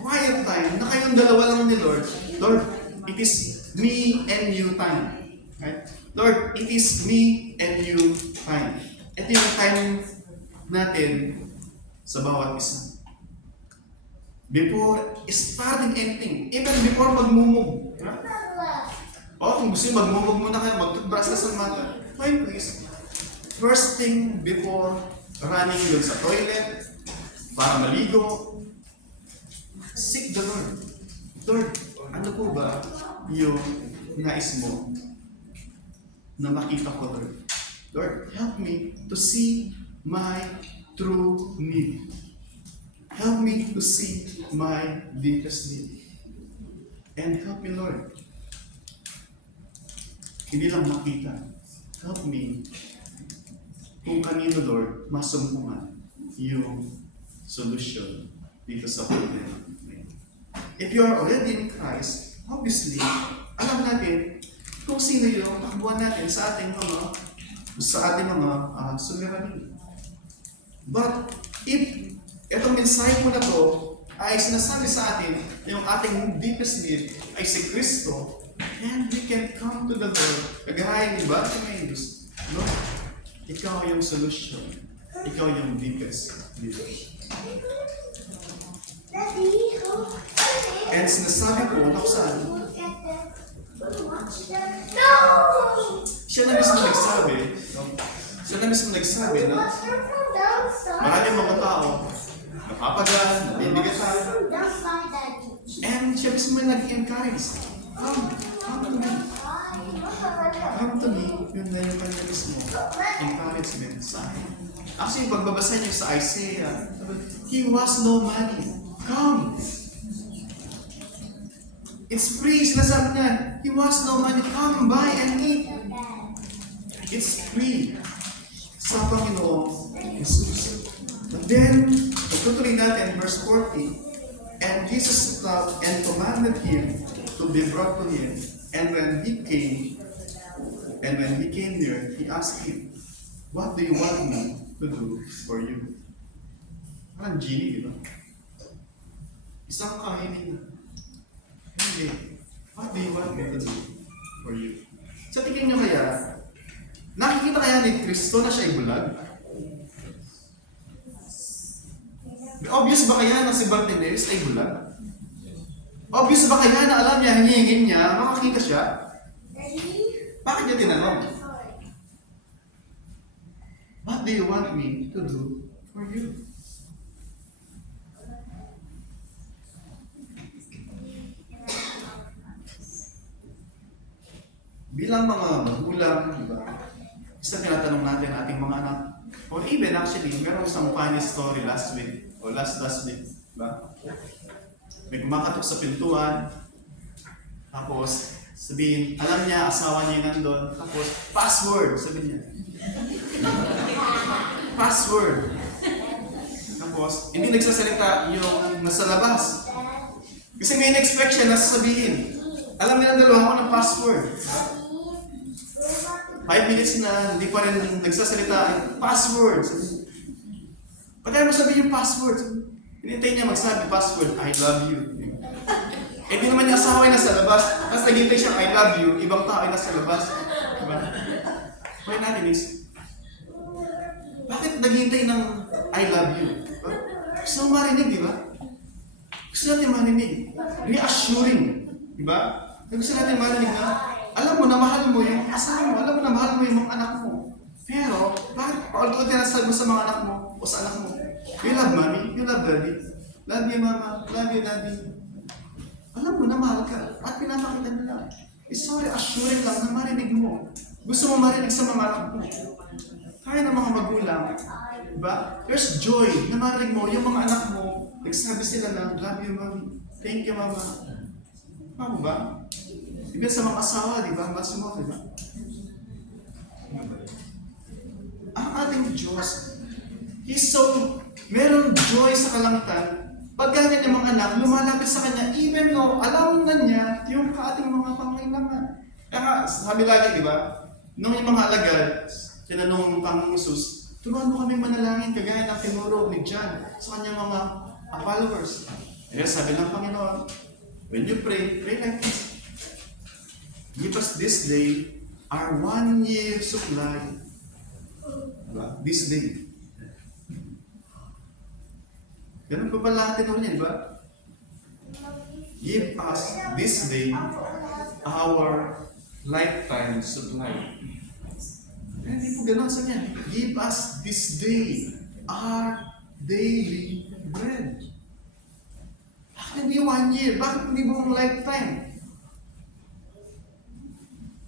quiet time, na kayong dalawa lang ni Lord, Lord, it is me and you time. Right? Lord, it is me and you time. Ito yung time natin sa bawat isa. Before starting anything, even before magmumog. O kung gusto nyo magmumog muna kayo, mag-toothbrush na sa mata. Fine, please. First thing before running yun sa toilet, para maligo, seek the Lord. Lord, ano po ba yung nais mo na makita ko, Lord? Lord, help me to see my true need. Help me to see my deepest need. And help me, Lord. Hindi lang makita. Help me kung kanino, Lord, masumpungan yung solution dito sa problema. If you are already in Christ, obviously, alam natin kung sino yung makbuhan natin sa ating mga suliranin. But if itong mensahe mo na to ay sinasabi sa atin na yung ating deepest need ay si Kristo, and we can come to the Lord, kagaya ni Bartimaeus, no? Ikaw yung solution. Ikaw yung deepest need. And sinasabi po, nakasaan? Siya na mismo nagsabi na maraming mga tao napapagal, nabibigatan. And siya mismo nag-encourage. Come to me. Come to me, yun na yung kanya mismo. Encouragement sa akin. Actually, pagbabasa niyo sa Isaiah, he was no money. Come. It's free, sinasabi niya. He wants no money. Come, buy and eat. It's free sa Panginoong Jesus. But then, tutuloy natin, verse 40, and Jesus loved and commanded him to be brought to him. And when he came near, he asked him, what do you want me to do for you? Parang genie, di ba? Isang kahiling na. Hindi. What do you want me to do for you? Sa tingin nyo kaya, nakikita kaya ni Kristo na siya ay bulag? Obvious ba kaya na si Bartimaeus ay bulag? Obvious ba kaya na alam niya, hingingin niya, makakita siya? Bakit niya tinanong? What do you want me to do for you? Bilang mga magulang, diba? Isang tinatanong natin ating mga anak, or even actually, meron isang funny story last week, o last week, diba? May kumakatok sa pintuan, tapos sabihin, alam niya, asawa niya nandun, tapos password, sabihin niya. Password. Tapos, hindi nagsasalita yung nasa labas. Kasi may in-expect siya na sasabihin. Alam nilang dalawa ako ng password. 5 minutes na, hindi pa rin nagsasalita, password. Pagkaya mo sabihin yung password, hinintay niya magsabi password, I love you. Eh di naman yung asawa ay nasa labas, tapos naghintay siya I love you, ibang tao ay nasa labas. Diba? Kaya natin is, bakit naghintay ng I love you? Gusto mo marinig, di ba? Gusto natin marinig. Reassuring. Di ba? Gusto natin marinig na, alam mo na mahal mo yung asawa mo, alam mo na mahal mo yung mga anak mo. Pero, bakit paulit-ulit na nasabi mo sa mga anak mo o sa anak mo? You love mommy, you love daddy. Love you mama, love you daddy. Alam mo na mahal ka at pinapakita nila. It's so reassuring lang na marinig mo. Gusto mo marinig sa mga anak mo. Kaya ng mga magulang, diba? There's joy na marinig mo yung mga anak mo. Nagsabi sila na, love you mommy, thank you mama. Ano ba? Ibig sa mga asawa, di ba? Mas mo, di ba? Ang ating Diyos, He's so, meron joy sa kalangitan. Pagka kanyang mga anak, lumalapit sa Kanya, even though alam na niya yung ating mga pangailangan. Kaya sabi lagi, di ba? Nung yung mga alagad, tinanong ng Panginoong Jesus, turuan mo kami manalangin kagaya ng tinuro ni John sa kanyang mga followers. Kaya sabi ng Panginoon, when you pray, pray like this. Give us this day our 1 year supply. Diba? This day. Ganun pa ba lahat tinuro niya, diba? Give us this day our lifetime supply. Kaya hindi po ganun sa niya. Give us this day our daily bread. Bakit hindi 1 year? Bakit hindi buong lifetime?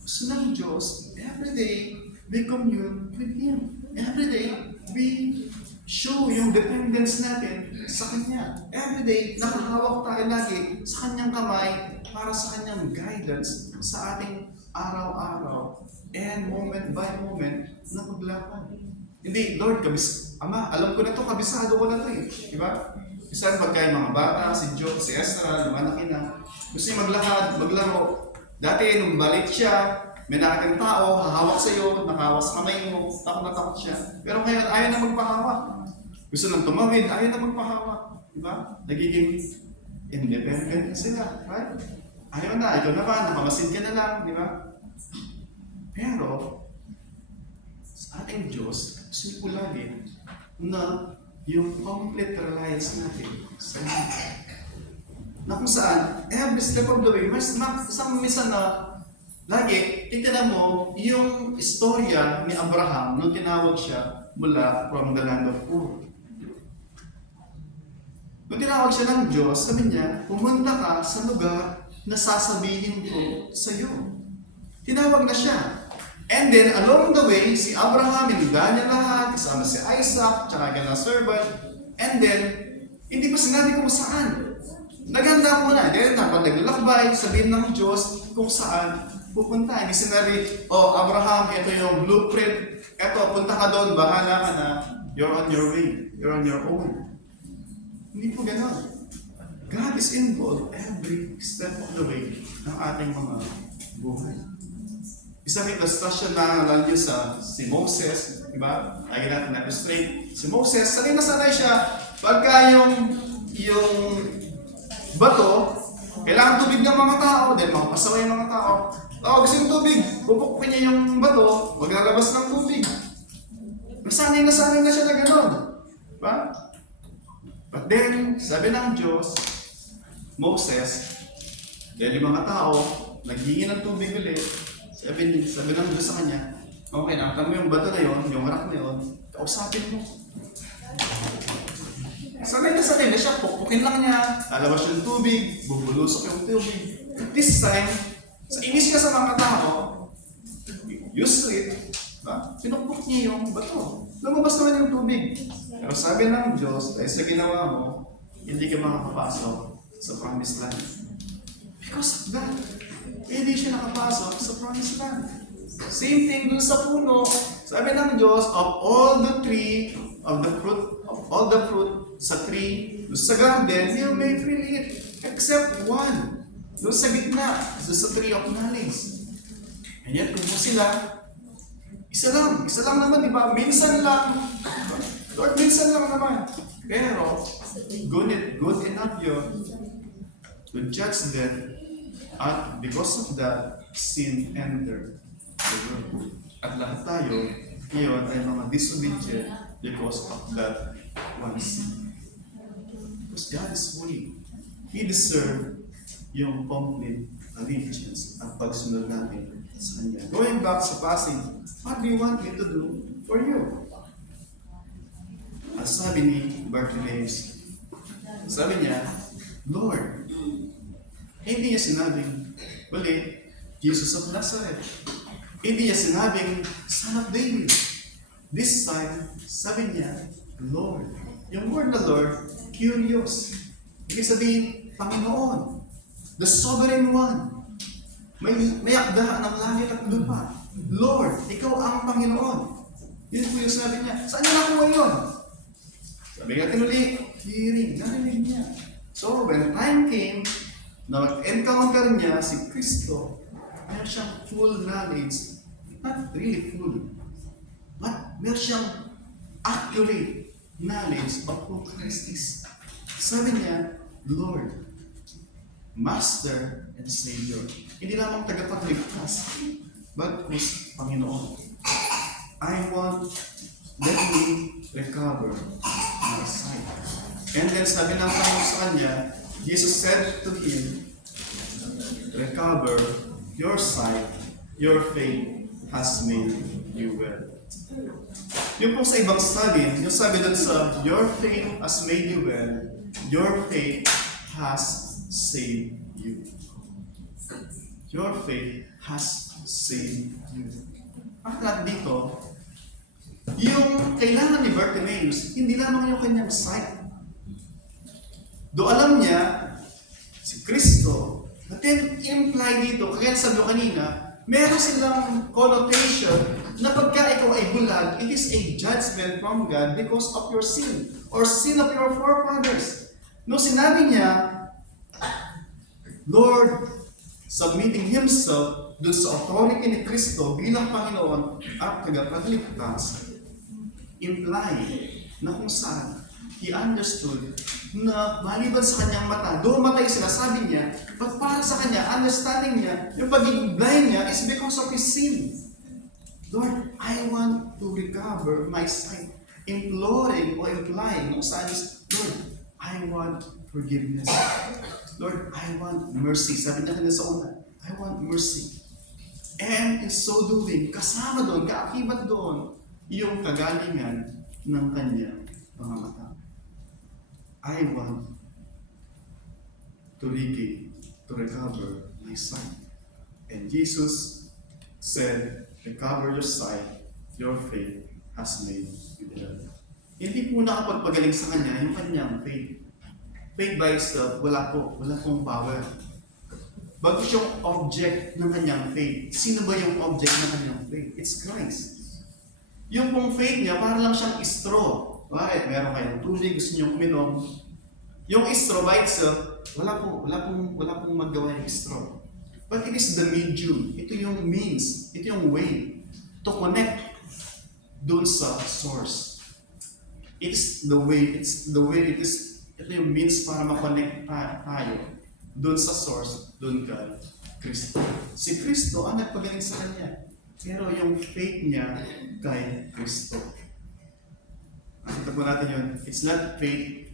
Gusto ng Diyos, every day, we commune with Him. Every day, we show yung dependence natin sa Kanya. Every day, nakahawak tayo lagi sa Kanyang kamay para sa Kanyang guidance sa ating araw-araw and moment by moment na maglakad. Hindi, Lord, Ama, alam ko na to, kabisado ko na to eh. Diba? Isa pagka yung mga bata, si Joe, si Ezra, lumalaki na. Gusto niya maglakad, maglaro. Dati, nung balik siya, may nakatang tao, hahawak sa iyo, nakahawak sa kamay mo, takot na takot siya. Pero ngayon, ayaw na magpahawak. Gusto nang tumawid, ayaw na magpahawak. Diba? Nagiging independent sila. Right? Ayaw na, ikaw na ba, nakamasid ka na lang, di ba? Pero, sa ating Diyos, gusto ko lagi na yung complete reliance natin sa Diyos. Na kung saan, every step of the way, isang misa na lagi, tignan mo yung istorya ni Abraham nung tinawag siya mula from the land of Ur. Nung tinawag siya ng Diyos, sabi niya, pumunta ka sa lugar na sasabihin ko sa iyo. Tinawag na siya. And then, along the way, si Abraham, inuda niya lahat, kasama si Isaac, tsaka kanyang servant. And then, hindi pa sinabi kung saan. Naghanap handa muna. Then, pag naglalakbay, sabihin ng Diyos kung saan pupunta. Hindi sinabi, oh, Abraham, ito yung blueprint. Eto, punta ka doon, bahala ka na. You're on your way. You're on your own. Hindi po gano'n. God is involved every step of the way ng ating mga buhay. Isang illustration na nalala niyo sa si Moses, di ba? Lagi natin na-illustrate. Si Moses, sanay na sanay siya. Pagka yung bato, kailangan tubig ng mga tao, then makapasaway yung mga tao. Gusto yung tubig, pupukukin niya yung bato, huwag lalabas ng tubig. Sanay na siya na gano'n. Diba? But then, sabi ng Diyos, Moses, dahil yung mga tao, naghingi ng tubig ulit, sabi ng Diyos sa kanya, okay, nakita mo yung bato na yon, yung rock na yon, kausapin mo. Sanay na siya, pupukin lang niya, lalabas yung tubig, bubulusok yung tubig. This time, sa inis niya sa mga tao, useless, pinupuk niya yung bato. Lumabas naman yung tubig. Pero sabi ng Diyos, dahil sa ginawa mo, hindi ka makakapasok sa promised land. Because of that, hindi siya nakapasok sa promised land. Same thing dun sa puno. Sabi ng Diyos, of all the tree, of all the fruit sa tree, dun sa garden, you may freely eat, except one. Dun sa gitna, dun sa tree of knowledge. And yet, kung sila, isa lang naman, di ba? Minsan lang. Lord, minsan lang naman. Pero, good enough yun to judge them, at because of that, sin entered the world. At lahat tayo, ngayon ay mga disobedient because of that one sin. Because God is holy. He deserves yung complete allegiance at pagsunod natin sa Kanya. Going back sa passing, what do you want me to do for you? At sabi ni Bartimaeus, sabi niya, Lord, hindi niya sinabing, ulit, Jesus of Nazareth. Hindi niya sinabing, Son of David. This time, sabi niya, Lord. Yung word na Lord, curious. Ibig sabihin, Panginoon. The Sovereign One. May akdahan ng langit at lupa. Lord, Ikaw ang Panginoon. Yun po yung sabi niya. Saan niya nakuha yun? Sabi natin ulit, hearing, narinig niya. So, when time came, na mag-encounter niya si Kristo, meron siyang full knowledge, not really full, but meron siyang accurate knowledge of who Christ is. Sabi niya, Lord, Master and Savior. Hindi lamang tagapagligtas, but who's Panginoon. Let me recover my sight. And then sabi ng Panginoon sa kanya, Jesus said to him, recover your sight, your faith has made you well. Yung po sa ibang study, yung sabi doon sa, your faith has made you well, your faith has saved you. Your faith has saved you. At dito, yung kailangan ni Bartimaeus, hindi lamang yung kanyang sight. Do alam niya, si Kristo, at then imply dito, kaya sabi ko kanina, meron silang connotation na pagka ikaw ay bulag, it is a judgment from God because of your sin or sin of your forefathers. No, sinabi niya, Lord, submitting Himself dun sa authority ni Kristo bilang Panginoon at tagapagligtas, imply na kung saan He understood na maliban sa kanyang mata, doon matay sila, sabi niya, but para sa kanya, understanding niya, yung pagiging blind niya is because of his sin. Lord, I want to recover my sight. Imploring o implying kung saan is, Lord, I want forgiveness. Lord, I want mercy. Sabi niya kanina sa una, I want mercy. And in so doing, kasama doon, kaakibat doon, yung kagalingan ng kanyang mga mata. I want to recover my sight. And Jesus said, recover your sight, your faith has made you well. Hindi po nakapagpagaling sa kanya yung kanyang faith. Faith by itself, wala pong power. Bagkus yung object ng kanyang faith. Sino ba yung object ng kanyang faith? It's Christ. Yung pong faith niya, para lang siyang straw. Bakit? Meron kayong tubig, gusto niyo uminom. Yung straw by itself, wala pong magawa yung straw. But it is the medium. Ito yung means. Ito yung way to connect doon sa source. Ito yung means para ma-connect tayo doon sa source, doon kay Kristo. Si Kristo ang nagpagaling sa Kanya. Pero yung faith niya kay Kristo. Nakita po natin yun. It's not faith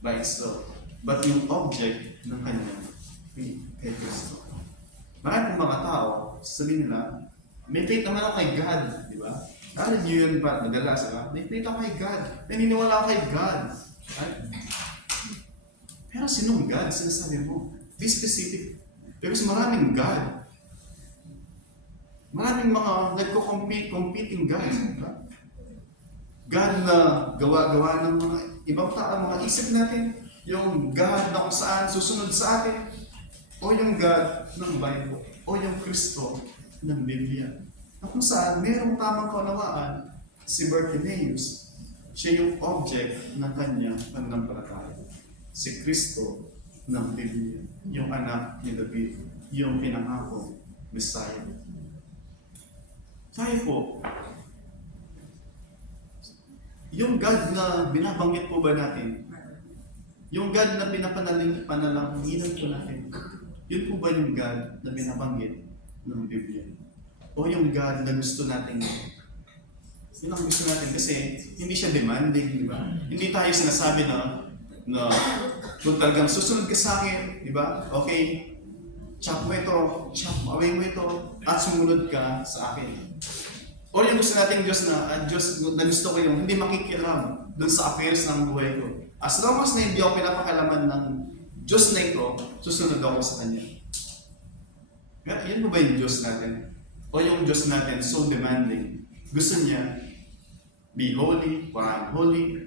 by itself, but yung object ng kanyang faith kay Kristo. Marami pong mga tao, sabihin nila, may faith naman ako kay God, di ba? Alam niyo yun ba? Madalas, may faith ako kay God. Naniniwala ako kay God. Right? Pero sinong God? Sinasabi mo? Be specific. Because maraming God. Maraming mga competing God. Diba? God na gawa ng mga ibang tao, mga isip natin. Yung God na kung saan susunod sa atin. O yung God ng Bible. O yung Kristo ng Biblia. Na kung saan mayroong tamang kaunawaan, si Bartimaeus, siya yung object ng kanyang pananampalataya. Si Kristo ng Biblia, yung anak ni David, yung pinangako Messiah. Tayo po, yung God na binabanggit po ba natin, yung God na panalanghinan po natin, yun po ba yung God na binabanggit ng Biblia? O yung God na gusto natin? Yun ang gusto natin kasi hindi siya demanding, di ba? Hindi tayo sinasabi na kung talagang susunod ka sa akin, di ba? Okay, chop mo ito, chop away mo ito, at sumunod ka sa akin. O yung gusto nating Diyos na gusto ko yung hindi makikialam dun sa affairs ng buhay ko. As long as na hindi ako pinapakalaman ng Diyos na ito, susunod ako sa Kanya. Yan ba yung Diyos natin? O yung Diyos natin so demanding? Gusto niya, be holy, for I'm holy,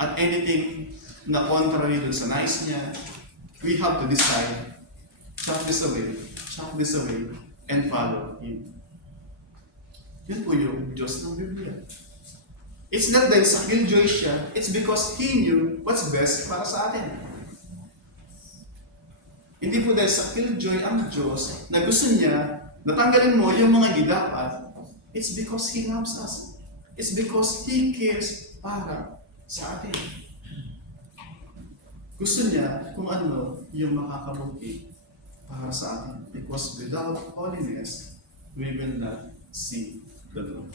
at anything na contrary dun sa nais niya, we have to decide, chop this away, and follow Him. Yun po yung Diyos ng Biblia. It's not dahil sa killjoy siya, it's because He knew what's best para sa atin. Hindi po dahil sa killjoy ang Diyos na gusto niya natanggalin mo yung mga di dapat. It's because He loves us. It's because He cares para sa atin. Gusto niya kung ano yung makakabuti para sa atin. Because without holiness, we will not see the Lord.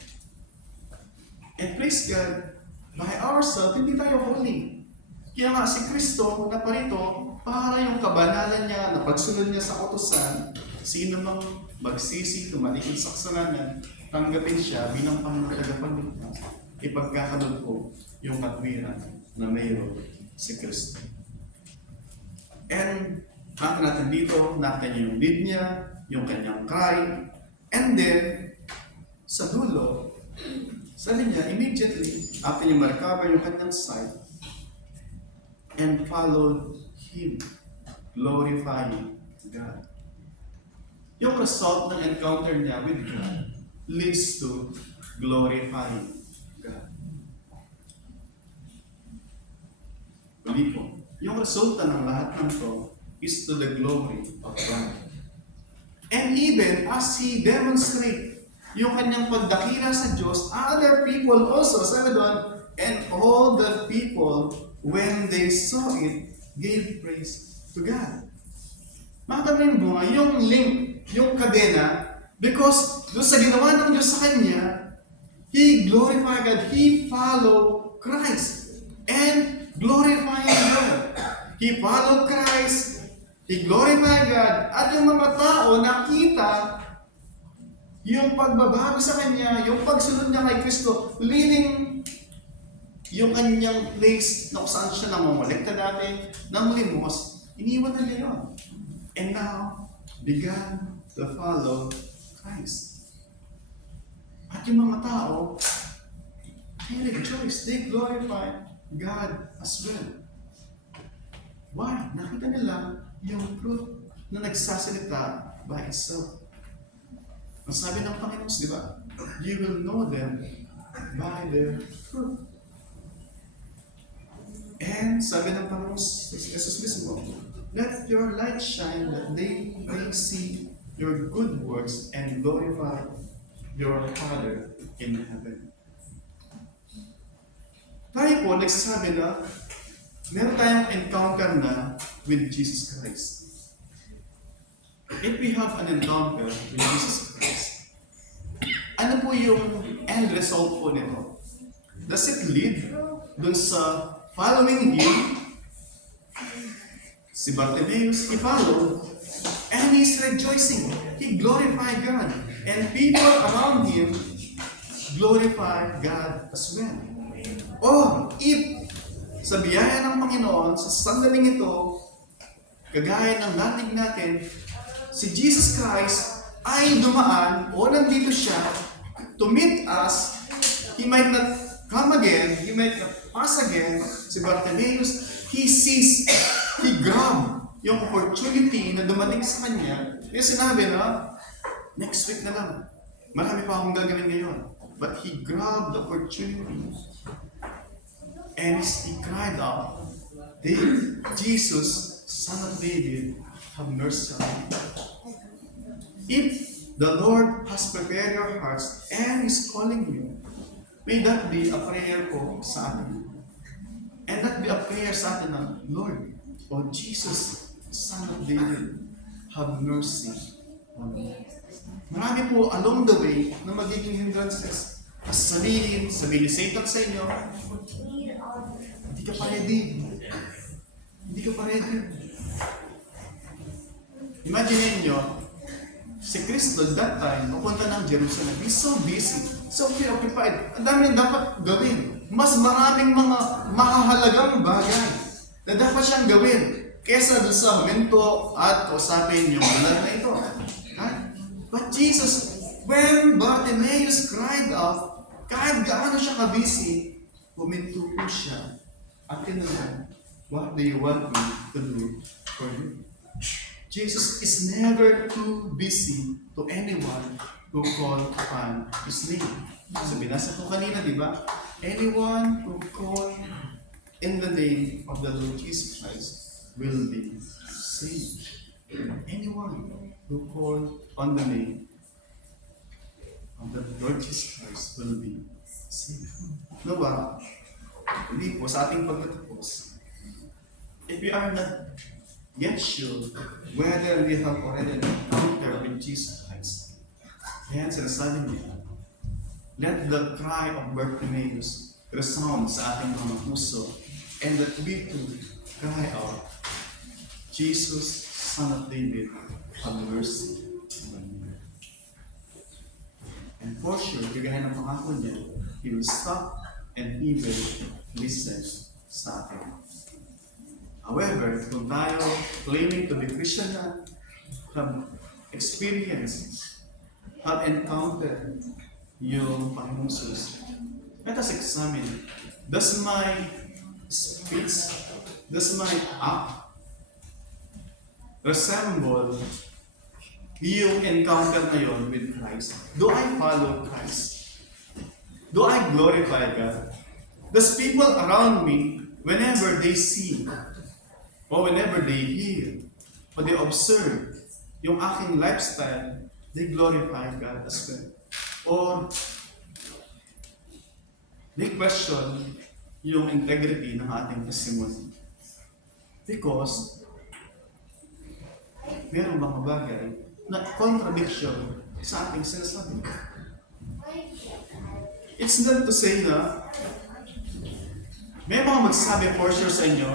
And praise God, by ourselves, hindi tayo holy. Kaya nga si Kristo na parito, para yung kabanalan niya, na pagsunod niya sa utusan, sino mang magsisi, tumalikod sa kasalanan, tanggapin siya bilang Panginoon tagapagligtas, ipagkakalod ko yung katwiran na mayroon si Kristo. And nakita natin dito, nakita niyo yung lead niya, yung kanyang cry, and then, sa dulo, sabi niya, immediately, after niya ma-recover yung kanyang sight, and followed Him, glorifying God. Yung result ng encounter niya with God leads to glorifying God. Mali po, yung resulta ng lahat ng to is to the glory of God. And even as He demonstrates yung kanyang pagdakila sa Diyos, other people also, sabi doon, and all the people, when they saw it, gave praise to God. Makita mo yung link, yung kadena, because doon sa ginawa ng Diyos sa kanya, He glorified God, He followed Christ, and glorified God. He followed Christ, He glorified God, at yung mga tao nakita yung pagbabago sa kanya, yung pagsunod niya kay Kristo, leading yung kanyang place na kung saan siya namamolekta dati, namlimos, iniwan na niya yun. And now, began to follow Christ. At yung mga tao, they rejoice, they glorify God as well. Why? Nakita nila yung fruit na nagsasalita by itself. Ang sabi ng Panginoon, di ba? You will know them by their fruit. And sabi ng Panginoon, Jesus mismo, let your light shine that they may see your good works and glorify your Father in heaven. Tayo po nagsasabi na meron tayong encounter na with Jesus Christ. If we have an encounter with Jesus Christ, ano po yung end result po nito? Does it lead dun sa following him? Si Bartimaeus, he followed, and he's rejoicing. He glorified God. And people around him glorified God as well. Oh, if sa biyaya ng Panginoon, sa sandaling ito, kagaya ng natig natin, si Jesus Christ ay dumaan o nandito siya to meet us. He might not come again, he might not pass again. Si Bartimaeus, he sees, he grabbed yung opportunity na dumating sa kanya. Yung sinabi na, next week na lang, marami pa akong gagawin ngayon. But he grabbed the opportunity and he cried out, David, Jesus, Son of David, have mercy on me. If the Lord has prepared your hearts and is calling you, may that be a prayer po sa atin. And that be a prayer sa atin ng Lord, O Jesus, Son of David, have mercy on me. Marami po along the way na magiging hindrances. Sabihin ni Satan sa inyo, hindi ka pa ready. Hindi ka pa ready. Imagine niyo, si Kristo that time, pupunta ng Jerusalem. He's so busy, so preoccupied. Ang dami na dapat gawin. Mas maraming mga mahahalagang bagay na dapat siyang gawin kesa doon sa momento at kausapin yung banal na ito. But Jesus, when Bartimaeus cried out, kahit gaano siya ka-busy, huminto po siya at tinanong, what do you want me to do for you? Jesus is never too busy to anyone who call upon His name. So binasa ko kanina, di ba? Anyone who call in the name of the Lord Jesus Christ will be saved. Anyone who call on the name of the Lord Jesus Christ will be saved. No ba? Hindi po, sa ating pagtatapos, if we are not yet sure whether we have already encountered with Jesus Christ, yan sinasabi niya, let the cry of Bartimaeus resound sa ating mga puso, and that we too cry out, Jesus, Son of David, have mercy on me. And for sure, kagaya ng pangako niya, He will stop and He will listen sa atin. However, kung tayo claiming to be Christian na, have experienced, have encountered yung Panginoong Jesus, let us examine, does my speech, does my act resemble yung encounter na yun with Christ? Do I follow Christ? Do I glorify God? Does people around me, whenever they see, or whenever they hear, or they observe yung aking lifestyle, they glorify God as well? Or they question yung integrity ng ating testimony? Because meron mga bagay na contradiction sa ating sinasabi. It's not to say na may mga magsabi for sure sa inyo,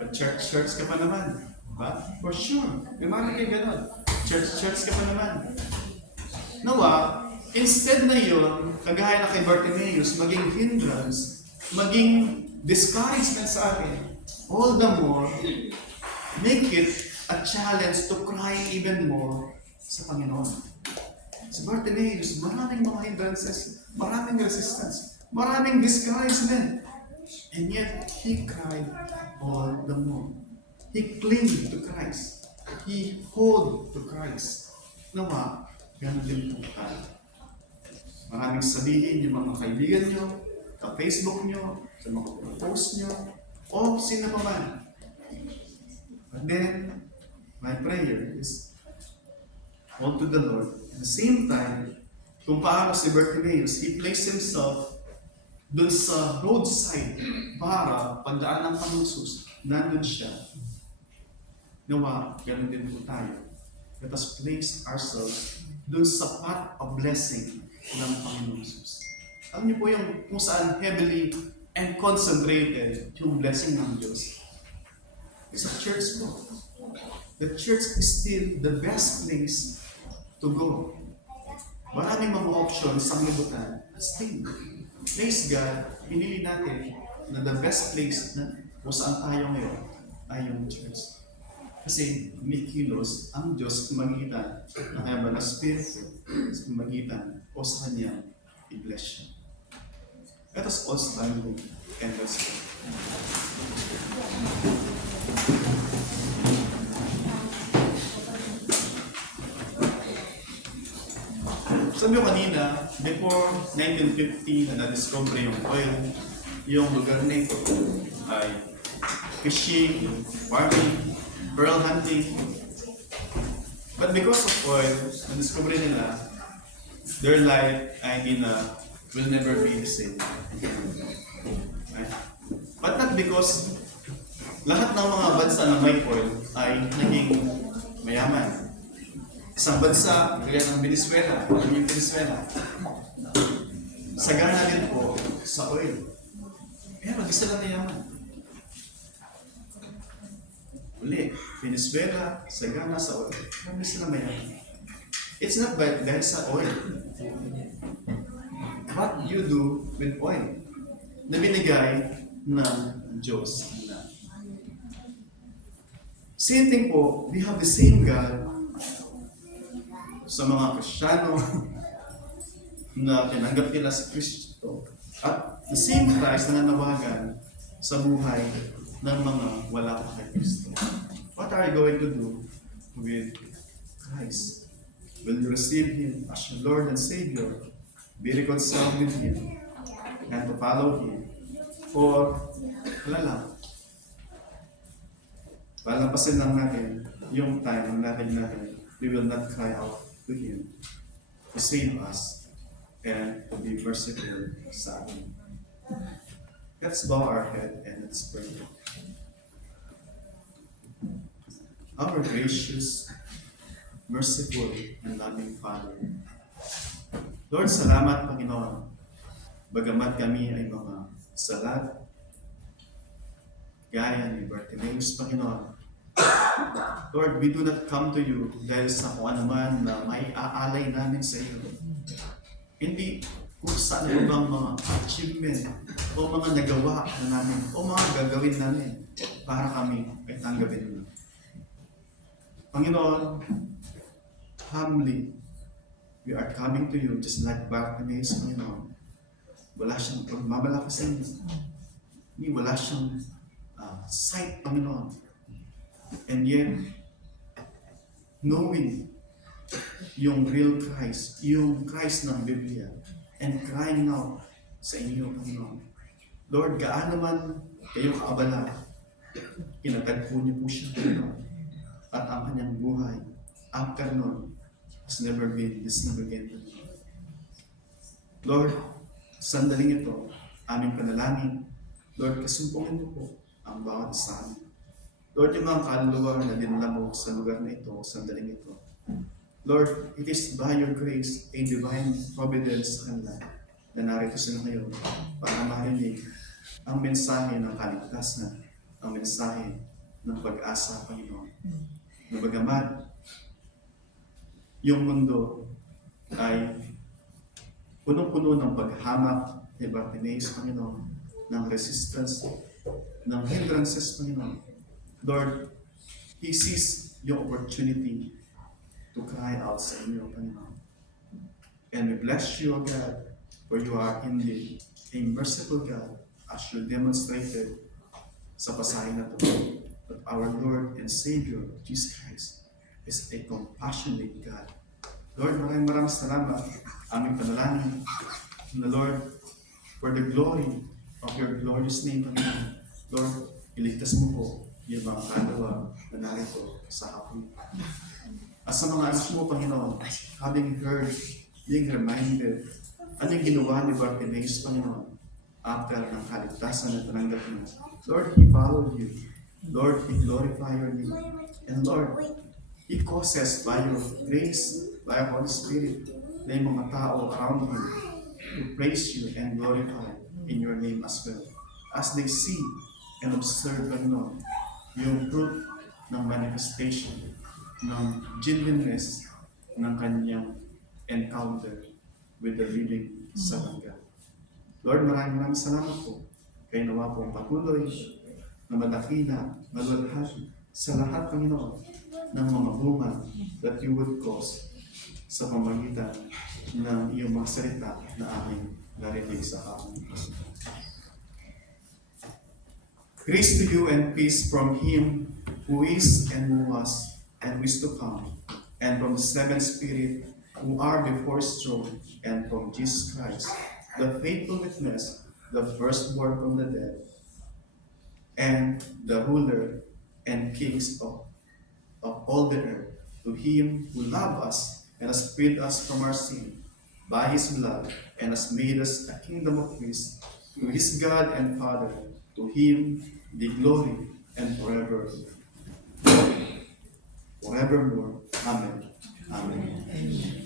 but church ka pa naman. Diba? For sure. May mga kayo gano'n. Church ka pa naman. Nawa, instead na yun, kagaya na kay Bartimaeus, maging hindrance, maging discouragement sa akin, all the more, make it a challenge to cry even more sa Panginoon. Si Bartimaeus, maraming mga hindrances, maraming resistance, maraming discouragement, and yet he cried all the more. He cling to Christ. He hold to Christ. Nawa, ganun din po tayo. Maraming sabihin yung mga kaibigan nyo, ka-Facebook nyo, sa mga post nyo, o sino pa man. But then, my prayer is all to the Lord. At the same time, kung paano si Bartimaeus, he placed himself dun sa roadside para pagdaan ng Panginoon Jesus, nandun siya. Nawa, ganun din po tayo. Let us place ourselves dun sa path of blessing ng Panginoon Jesus. Alam niyo po yung kung saan heavily and concentrated yung blessing ng Diyos. It's a church po. The church is still the best place to go. Maraming mga options sa libutan. Still, praise God, pinili natin na the best place na kung saan tayo ngayon ay yung church. Kasi may kilos ang Diyos magitan ng kanyang mga spirito sa magitan o sa kanya i-bless siya. Let us all stand and let's pray. Sabi ko kanina, before 1950 na na-discover yung oil, yung lugar na ito ay fishing, farming, pearl hunting. But because of oil, na-discover nila, their life, will never be the same. Right? But not because lahat ng mga bansa na may oil ay naging mayaman. Isang bansa, kaya ng Venezuela, yung Venezuela, sagana din po sa oil. Pero di sila mayaman. Uli, Venezuela, sagana sa oil. Pero di sila mayaman. It's not dahil sa oil. What you do with oil na binigay ng Diyos. Same thing po, we have the same God sa mga Kristiyano na tinanggap nila si Kristo at the same Christ na nanawagan sa buhay ng mga wala pa kay Kristo. What are you going to do with Christ? Will you receive Him as your Lord and Savior? Be reconciled with Him and to follow Him? Or wala lang? Palampasin lang natin yung time natin we will not cry out to Him to save us and to be merciful sa atin. Let's bow our head and let's pray. Our gracious, merciful, and loving Father, Lord, salamat Panginoon. Bagamat kami ay mga salat, gaya ni Bartimaeus, Panginoon, Lord, we do not come to you dahil sa kung ano man na may aalay namin sa iyo. Hindi kung saan bang mga achievement o mga nagawa na namin o mga gagawin namin para kami ay tanggapin mo. Panginoon, humbly, we are coming to you just like Bartimaeus, Panginoon. Wala siyang pagmamalakasin. Wala siyang sight, Panginoon. And yet, knowing yung real Christ, yung Christ ng Biblia, and crying out sa inyo, Panginoon. Lord, gaano man kayo kaabala, kinatagpo niyo po siya, Panginoon. At ang kanyang buhay, after nun, has never been the same again. Lord, sandaling ito, aming panalangin. Lord, kasumpungin mo po ang bawat isa amin. Lord, yung mga kaluluwa na dinala mo sa lugar na ito, sandaling ito. Lord, it is by your grace, a divine providence sa kanila na narito sila ngayon para marinig ang mensahe ng kaligtasan, ang mensahe ng pag-asa, Panginoon. Na bagamat yung mundo ay punong-puno ng paghamak ni Bartimaeus, Panginoon, ng resistance, ng hindrances, Panginoon. Lord, He sees your opportunity to cry out sa inyo, Panginoon. And we bless you, O God, for you are indeed a merciful God as you demonstrated sa pasahe na ito. but our Lord and Savior, Jesus Christ, is a compassionate God. Lord, maraming salamat. Aming panalangin na Lord, for the glory of your glorious name, Panginoon. Lord, iligtas mo po yung mga kalawa na narito sa hapon. At sa mga anak mo, Panginoon, having heard, being reminded, ano yung ginawa ni Bartimaeus, Panginoon, after ng kaligtasan na tananggap mo. Lord, he followed you. Lord, he glorified your name. And Lord, he causes by your grace, by your Holy Spirit, na yung mga tao around him to praise you and glorify in your name as well. As they see and observe, Panginoon, yung fruit ng manifestation, ng genuineness ng kanyang encounter with the living Son of God. Lord, maraming salamat po. Kaya nawa po patuloy na madakila, malalahad sa lahat, Panginoon, ng mga bunga that you would cause sa pamagitan ng iyong mga salita na aming narinig sa aming puso. Grace to you and peace from Him who is and who was and who is to come, and from the seven Spirit who are before His throne, and from Jesus Christ, the faithful witness, the firstborn from the dead, and the ruler and kings of all the earth, to Him who loved us and has freed us from our sin by His blood and has made us a kingdom of priests, to His God and Father, to Him the glory and forevermore. Amen. Amen.